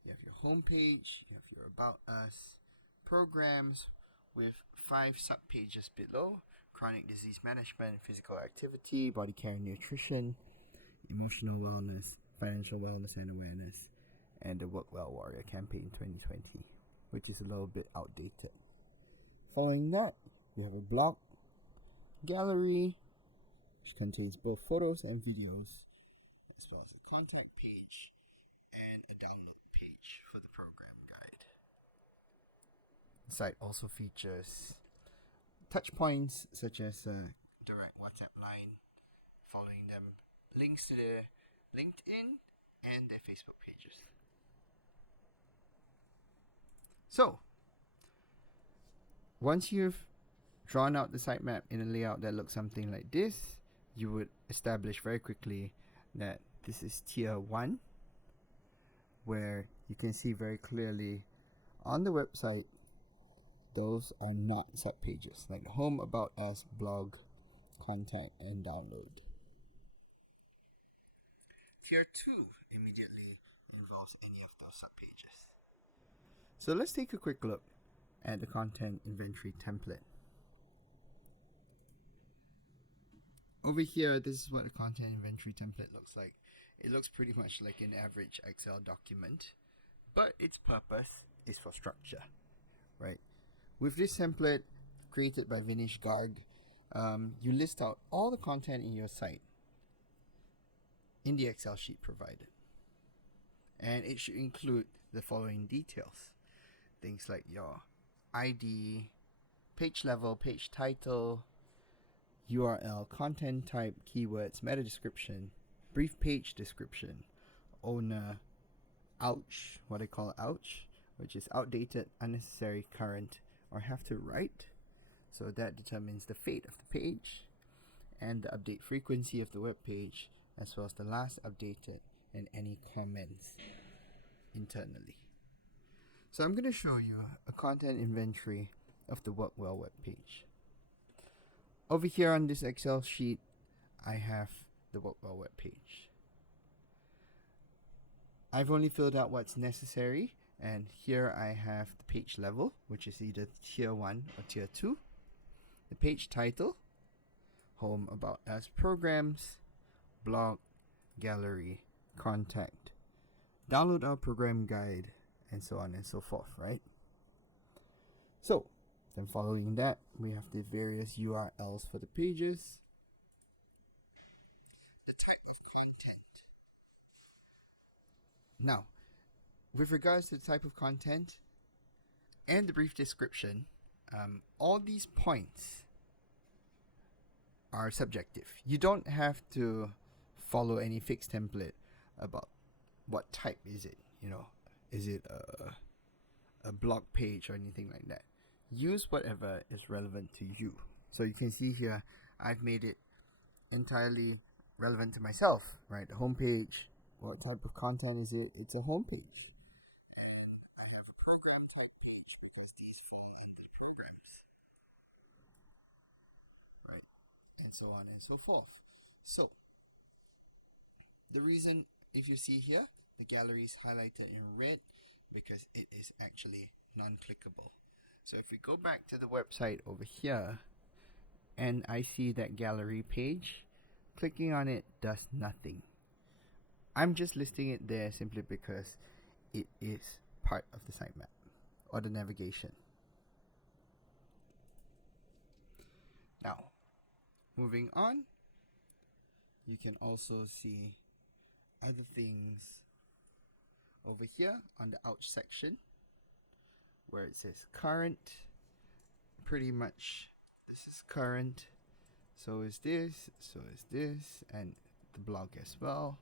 You have your home page, you have your About Us, programs with 5 subpages below: chronic disease management, physical activity, body care and nutrition, emotional wellness, financial wellness and awareness, and the Work Well Warrior campaign 2020, which is a little bit outdated. Following that, we have a blog, gallery, which contains both photos and videos, as well as a contact page and a download page for the program guide. The site also features touch points such as a direct WhatsApp line, following them, links to their LinkedIn and their Facebook pages. So, once you've drawn out the sitemap in a layout that looks something like this, you would establish very quickly that this is tier 1, where you can see very clearly on the website those are not subpages, like home, about us, blog, contact, and download. Tier 2 immediately involves any of those subpages. So let's take a quick look at the content inventory template. Over here, this is what the content inventory template looks like. It looks pretty much like an average Excel document, but its purpose is for structure, right? With this template created by Vinesh Garg, you list out all the content in your site in the Excel sheet provided. And it should include the following details. Things like your ID, page level, page title, URL, content type, keywords, meta description, brief page description, owner, ouch, what I call ouch, which is outdated, unnecessary, current, or have to write. So that determines the fate of the page and the update frequency of the web page, as well as the last updated and any comments internally. So I'm going to show you a content inventory of the Workwell web page. Over here on this Excel sheet, I have the Workwell web page. I've only filled out what's necessary, and here I have the page level, which is either tier 1 or tier 2, the page title, home, about us, programs, blog, gallery, contact, download our program guide, and so on and so forth, right? So, then following that, we have the various URLs for the pages, the type of content. Now, with regards to the type of content and the brief description, all these points are subjective. You don't have to follow any fixed template about what type is it, is it a blog page or anything like that. Use whatever is relevant to you. So you can see here, I've made it entirely relevant to myself, right? The homepage, what type of content is it? It's a homepage. And I have a program type page because these fall into programs, right? And so on and so forth. So, the reason, if you see here, the gallery is highlighted in red because it is actually non-clickable. So if we go back to the website over here and I see that gallery page, clicking on it does nothing. I'm just listing it there simply because it is part of the sitemap or the navigation. Now, moving on, you can also see other things over here on the ouch section where it says current. Pretty much this is current, so is this, and the blog as well.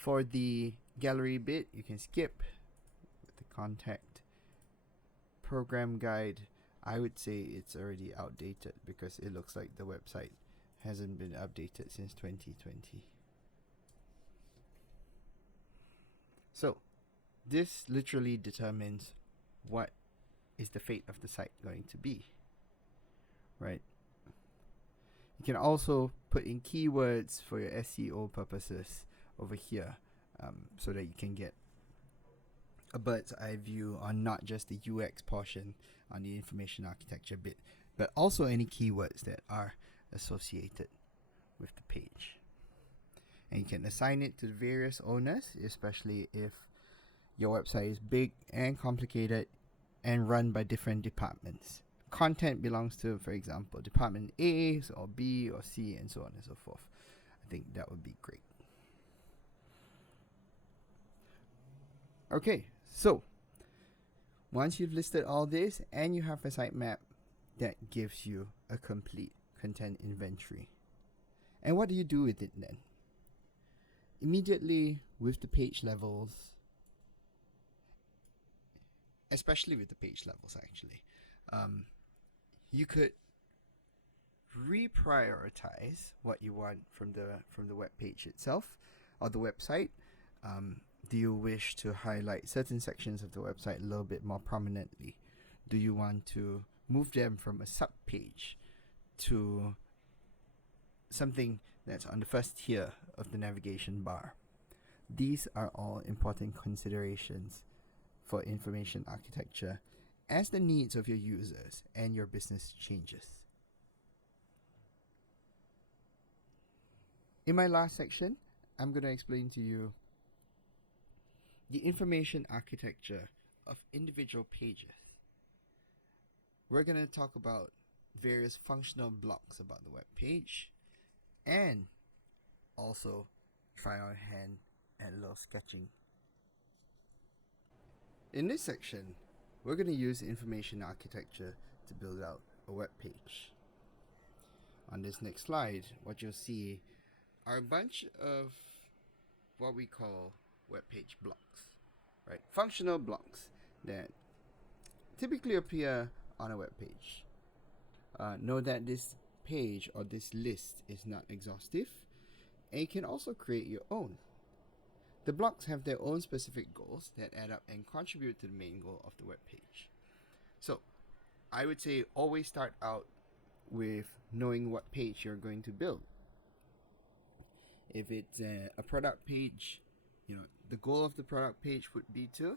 For the gallery bit, you can skip with the contact program guide. I would say it's already outdated because it looks like the website hasn't been updated since 2020. So this literally determines what is the fate of the site going to be, right? You can also put in keywords for your SEO purposes over here, so that you can get a bird's eye view on not just the UX portion on the information architecture bit, but also any keywords that are associated with the page. And you can assign it to the various owners, especially if your website is big and complicated and run by different departments. Content belongs to, for example, department A or B or C, and so on and so forth. I think that would be great. Okay, so once you've listed all this and you have a sitemap, that gives you a complete content inventory. And what do you do with it then? Immediately with the page levels, especially with the page levels actually, you could reprioritize what you want from the web page itself or the website. Do you wish to highlight certain sections of the website a little bit more prominently? Do you want to move them from a sub page to something that's on the first tier of the navigation bar? These are all important considerations for information architecture as the needs of your users and your business changes. In my last section, I'm going to explain to you the information architecture of individual pages. We're going to talk about various functional blocks about the web page and also try our hand at a little sketching. In this section, we're going to use information architecture to build out a web page. On this next slide, what you'll see are a bunch of what we call web page blocks, right? Functional blocks that typically appear on a web page. Know that this page or this list is not exhaustive, and you can also create your own. The blocks have their own specific goals that add up and contribute to the main goal of the web page. So I would say always start out with knowing what page you're going to build. If it's a product page, the goal of the product page would be to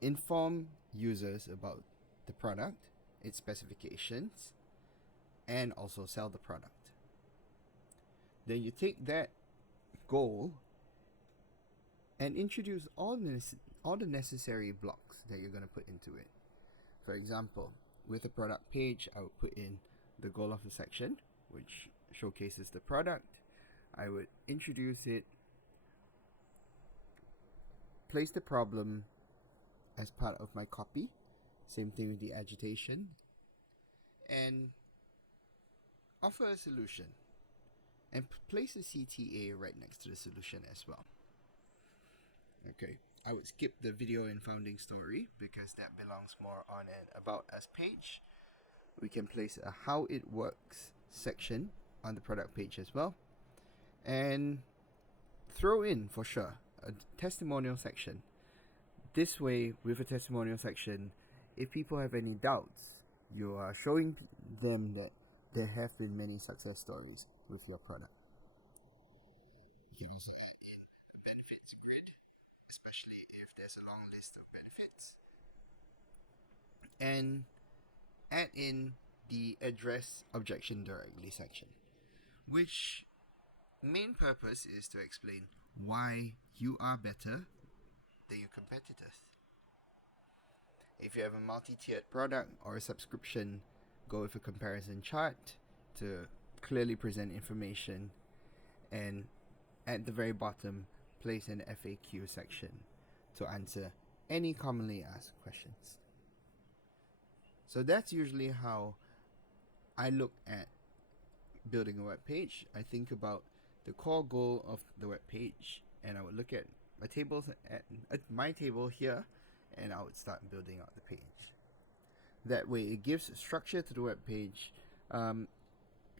inform users about the product, its specifications, and also sell the product. Then you take that goal and introduce all the necessary blocks that you're going to put into it. For example, with a product page, I would put in the goal of the section, which showcases the product. I would introduce it, place the problem as part of my copy, same thing with the agitation, and offer a solution, and place a CTA right next to the solution as well. Okay, I would skip the video and founding story because that belongs more on an About Us page. We can place a How It Works section on the product page as well, and throw in for sure a testimonial section. This way, with a testimonial section, if people have any doubts, you are showing them that there have been many success stories with your product. You can also add in a benefits grid, especially if there's a long list of benefits, and add in the address objection directly section, which main purpose is to explain why you are better than your competitors. If you have a multi-tiered product or a subscription, go with a comparison chart to clearly present information, and at the very bottom, place an FAQ section to answer any commonly asked questions. So that's usually how I look at building a web page. I think about the core goal of the web page, and I would look at my table here, and I would start building out the page. That way, it gives structure to the web page,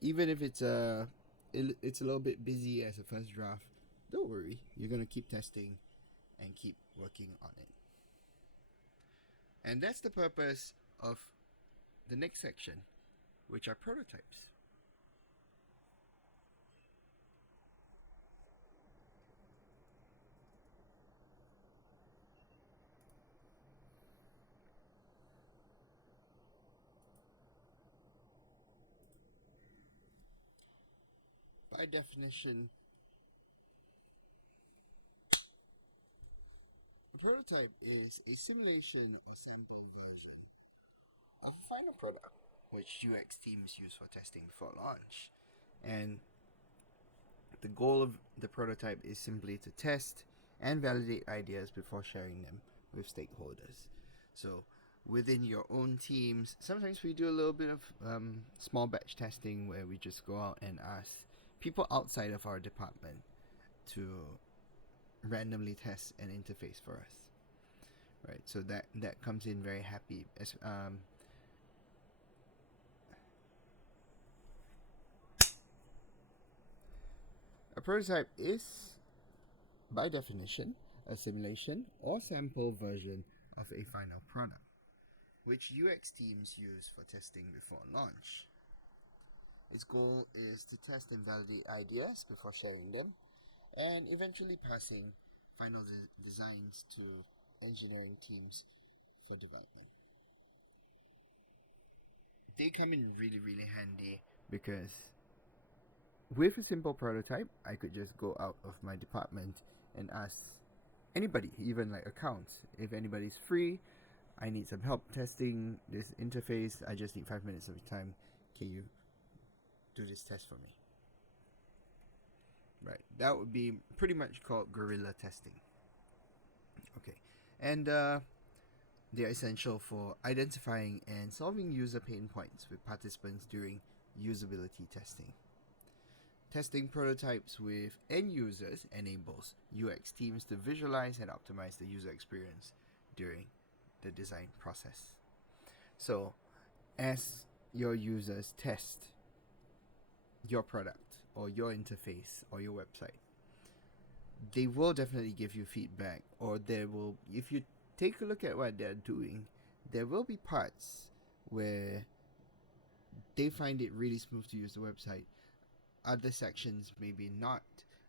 even if it's a little bit busy as a first draft. Don't worry, you're gonna keep testing and keep working on it. And that's the purpose of the next section, which are prototypes. By definition, a prototype is a simulation or sample version of a final product, which UX teams use for testing before launch. And the goal of the prototype is simply to test and validate ideas before sharing them with stakeholders. So within your own teams, sometimes we do a little bit of small batch testing where we just go out and ask people outside of our department to randomly test an interface for us. Right, so that comes in very happy. A prototype is, by definition, a simulation or sample version of a final product, which UX teams use for testing before launch. Its goal is to test and validate ideas before sharing them, and eventually passing final designs to engineering teams for development. They come in really, really handy because with a simple prototype, I could just go out of my department and ask anybody, even like accounts, if anybody's free. I need some help testing this interface. I just need 5 minutes of your time. Can you do this test for me? Right, that would be pretty much called guerrilla testing. Okay, and they're essential for identifying and solving user pain points with participants during usability testing. Testing prototypes with end users enables UX teams to visualize and optimize the user experience during the design process. So, as your users test your product or your interface or your website, they will definitely give you feedback, or there will, if you take a look at what they're doing, there will be parts where they find it really smooth to use the website. Other sections maybe not.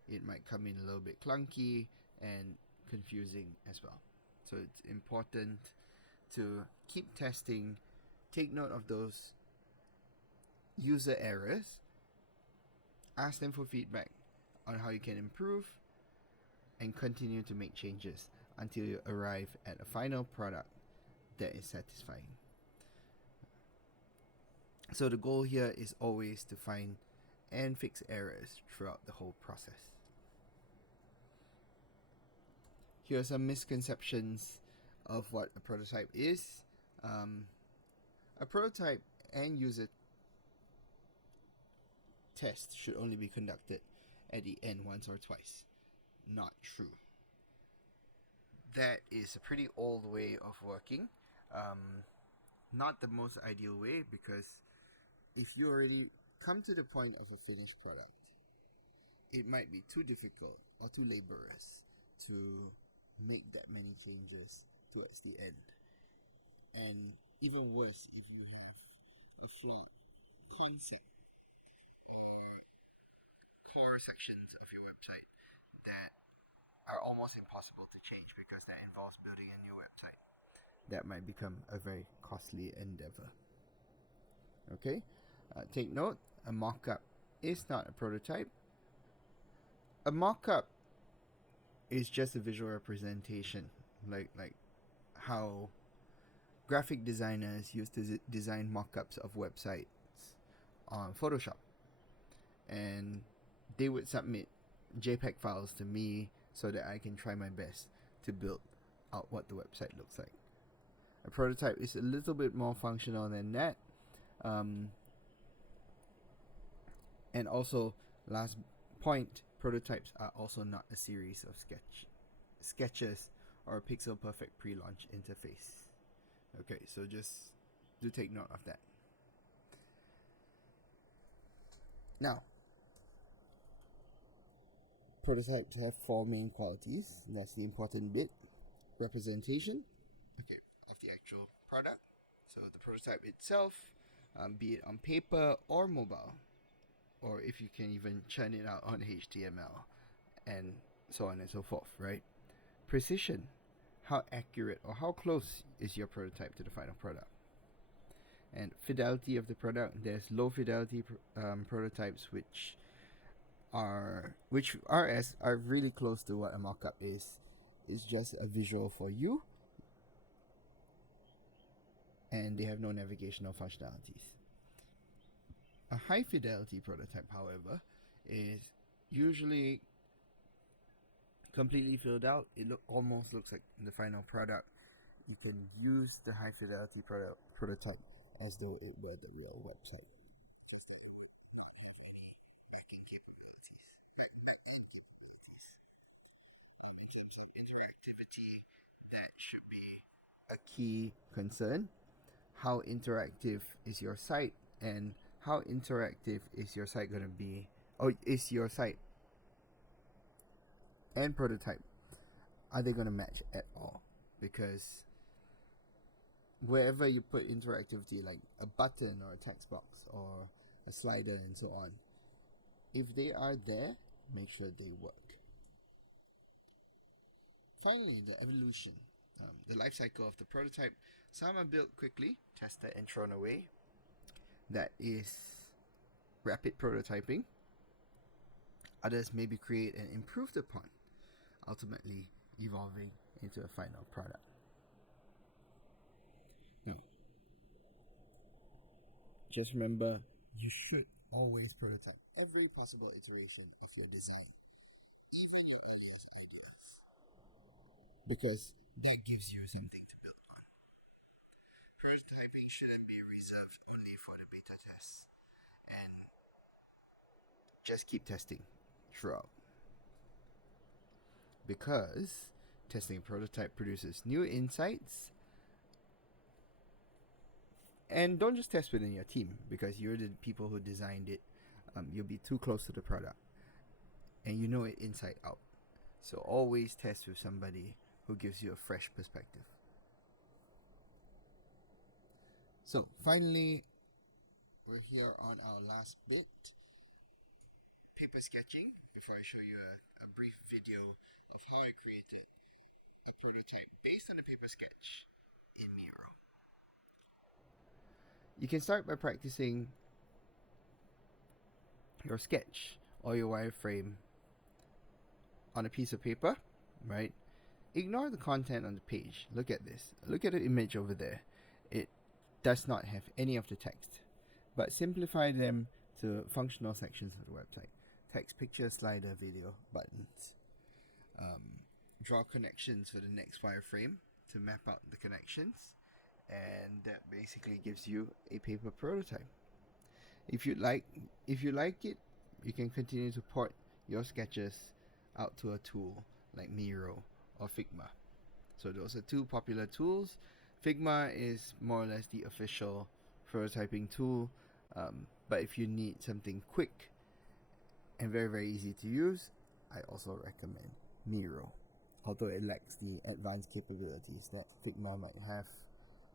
It might come in a little bit clunky and confusing as well. So it's important to keep testing, take note of those user errors, ask them for feedback on how you can improve, and continue to make changes until you arrive at a final product that is satisfying. So the goal here is always to find and fix errors throughout the whole process. Here are some misconceptions of what a prototype is. A prototype and user test should only be conducted at the end once or twice. Not true. That is a pretty old way of working. Not the most ideal way, because if you already come to the point of a finished product, it might be too difficult or too laborious to make that many changes towards the end. And even worse, if you have a flawed concept or core sections of your website that are almost impossible to change because that involves building a new website, that might become a very costly endeavor. Okay, take note, a mock-up is not a prototype. A mock-up is just a visual representation, like how graphic designers used to design mock-ups of websites on Photoshop, and they would submit JPEG files to me so that I can try my best to build out what the website looks like. A prototype is a little bit more functional than that. And also, last point, prototypes are also not a series of sketches or a pixel perfect pre-launch interface. Okay, so just do take note of that. Now, prototypes have four main qualities. And that's the important bit. Representation, okay, of the actual product. So the prototype itself, be it on paper or mobile, or if you can even churn it out on HTML, and so on and so forth, right? Precision, how accurate or how close is your prototype to the final product? And fidelity of the product, there's low fidelity prototypes which are really close to what a mockup is. It's just a visual for you, and they have no navigational functionalities. A high fidelity prototype, however, is usually completely filled out. It almost looks like the final product. You can use the high fidelity prototype as though it were the real website. Backend capabilities. In terms of interactivity, that should be a key concern. How interactive is your site, and how interactive is your site going to be, or is your site and prototype, are they going to match at all? Because wherever you put interactivity, like a button or a text box or a slider and so on, if they are there, make sure they work. Finally, the evolution, the life cycle of the prototype. Some are built quickly, tested and thrown away. That is rapid prototyping. Others may be created and improved upon, ultimately evolving into a final product. Now, just remember, you should always prototype every possible iteration of your design, even your earliest ideas, because that gives you something to build on. Prototyping shouldn't be reserved only for the beta tests, and just keep testing throughout. Because testing a prototype produces new insights. And don't just test within your team, because you're the people who designed it. You'll be too close to the product, and you know it inside out. So always test with somebody who gives you a fresh perspective. So finally, we're here on our last bit, paper sketching. Before I show you a brief video of how I created a prototype based on a paper sketch in Miro. You can start by practicing your sketch or your wireframe on a piece of paper, right? Ignore the content on the page. Look at this. Look at the image over there. It does not have any of the text, but simplify them to functional sections of the website. Text, picture, slider, video, buttons. Draw connections for the next wireframe to map out the connections, and that basically gives you a paper prototype. If you like it, you can continue to port your sketches out to a tool like Miro or Figma. So those are two popular tools. Figma is more or less the official prototyping tool, but if you need something quick and very, very easy to use, I also recommend Miro, although it lacks the advanced capabilities that Figma might have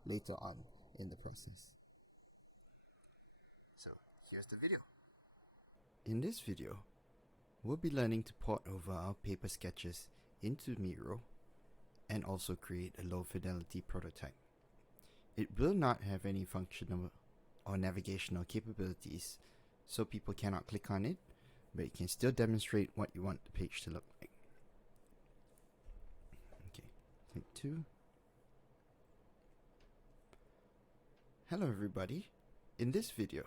later on in the process. So here's the video. In this video, we'll be learning to port over our paper sketches into Miro and also create a low fidelity prototype. It will not have any functional or navigational capabilities, so people cannot click on it, but it can still demonstrate what you want the page to look like. Okay, click 2. Hello everybody. In this video,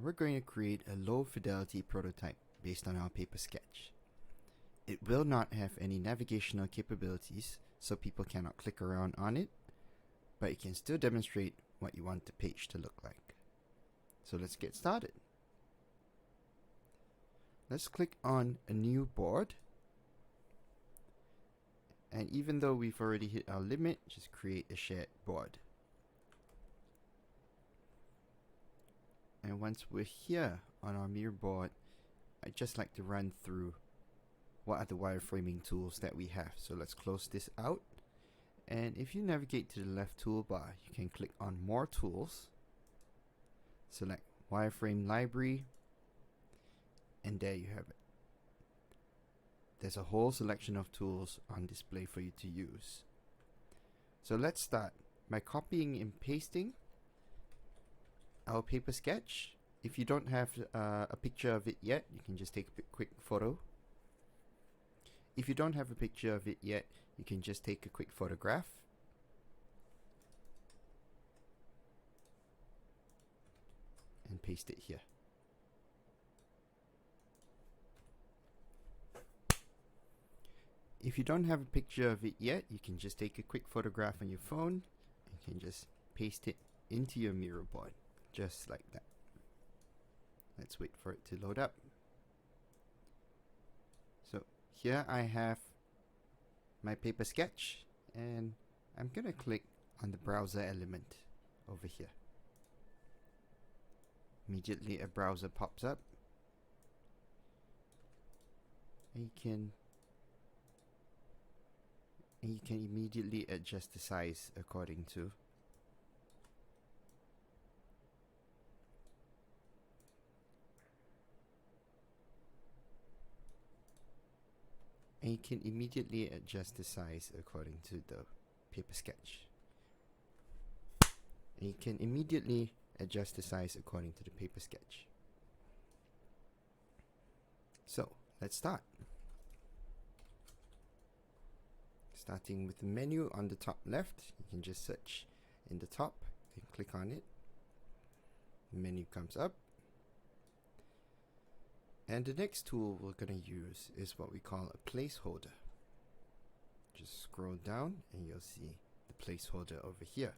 we're going to create a low fidelity prototype based on our paper sketch. It will not have any navigational capabilities, so people cannot click around on it, but it can still demonstrate what you want the page to look like. So let's get started. let's click on a new board. And even though we've already hit our limit, just create a shared board. And once we're here on our mirror board, I'd just like to run through what are the wireframing tools that we have. So let's close this out. And if you navigate to the left toolbar, you can click on More Tools, select Wireframe Library, and there you have it. There's a whole selection of tools on display for you to use. So let's start by copying and pasting our paper sketch. If you don't have a picture of it yet, you can just take a quick photo. If you don't have a picture of it yet, you can just take a quick photograph. And paste it here. If you don't have a picture of it yet, you can just take a quick photograph on your phone. You can just paste it into your mirror board, just like that. Let's wait for it to load up. So here I have my paper sketch, and I'm gonna click on the browser element over here. Immediately a browser pops up. And you can immediately adjust the size according to the paper sketch. And you can immediately adjust the size according to the paper sketch. So let's start. Starting with the menu on the top left, you can just search in the top and click on it. The menu comes up. And the next tool we're going to use is what we call a placeholder. Just scroll down and you'll see the placeholder over here.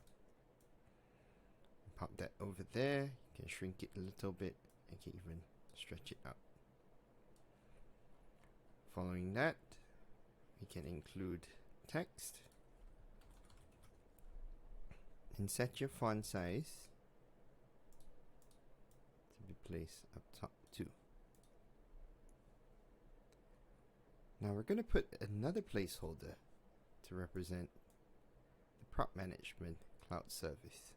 Pop that over there. You can shrink it a little bit. You can even stretch it out. Following that, we can include text and set your font size to be placed up top too. Now we're going to put another placeholder to represent the prop management cloud service.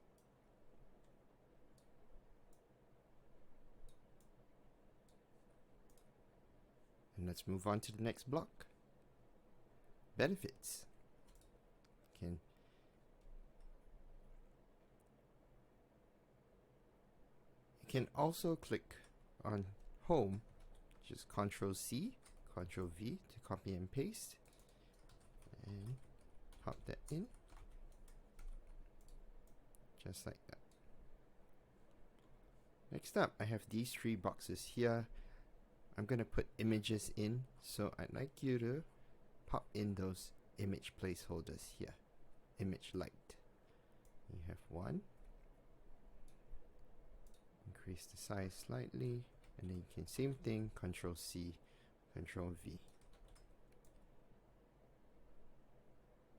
And let's move on to the next block. Benefits. You can also click on Home, just Ctrl C, Ctrl V to copy and paste, and pop that in, just like that. Next up, I have these three boxes here. I'm going to put images in, so I'd like you to pop in those image placeholders here. Image light. You have one. Increase the size slightly, and then you can same thing, Control C, Control V.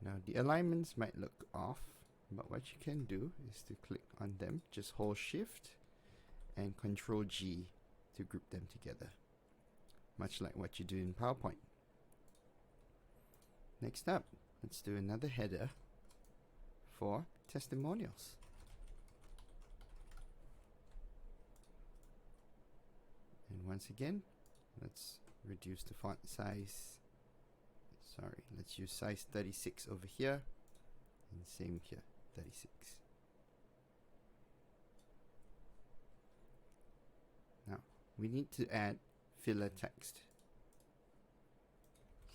Now the alignments might look off, but what you can do is to click on them, just hold Shift and Control G to group them together, much like what you do in PowerPoint. Next up, let's do another header for testimonials. And once again, let's reduce the font size. Sorry, let's use size 36 over here, and same here, 36. Now, we need to add filler text.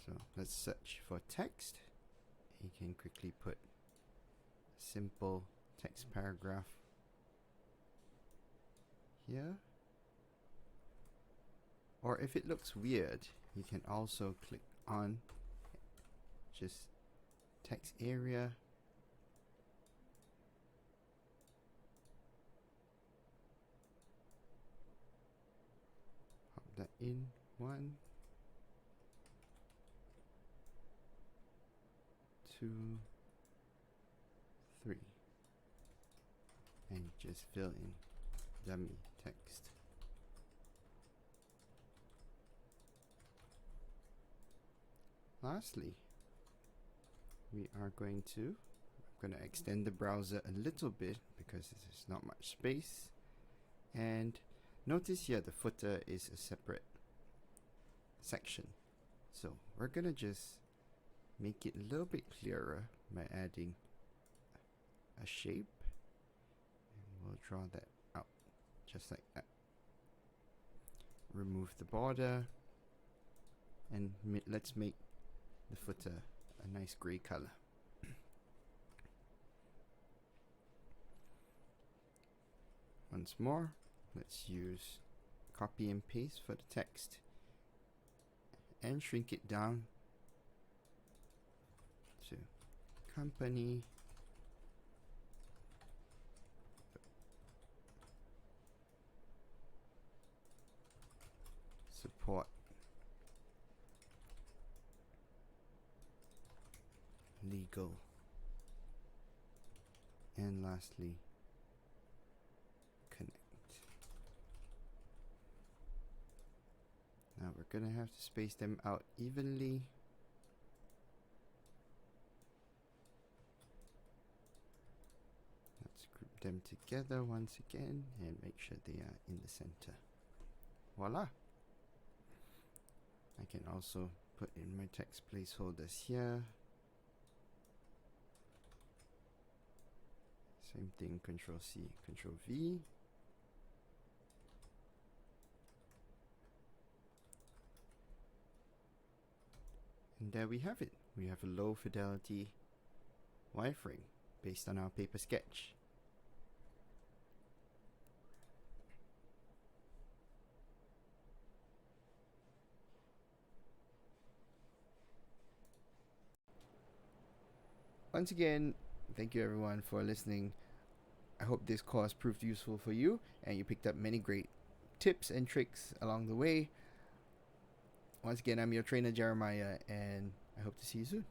So let's search for text. You can quickly put a simple text paragraph here. Or if it looks weird, you can also click on just text area. Pop that in 1, 2, 3, and just fill in dummy text. Lastly, I'm going to extend the browser a little bit because there's not much space. And notice here the footer is a separate section. So we're going to just make it a little bit clearer by adding a shape. And we'll draw that out just like that. Remove the border. And let's make the footer a nice gray color. Once more, let's use copy and paste for the text and shrink it down to company support legal, and lastly connect. Now we're gonna have to space them out evenly. Let's group them together once again and make sure they are in the center. Voila! I can also put in my text placeholders here. Same thing, Control C, Control V. And there we have it. We have a low fidelity wireframe based on our paper sketch. Once again, thank you everyone for listening. I hope this course proved useful for you and you picked up many great tips and tricks along the way. Once again, I'm your trainer Jeremiah, and I hope to see you soon.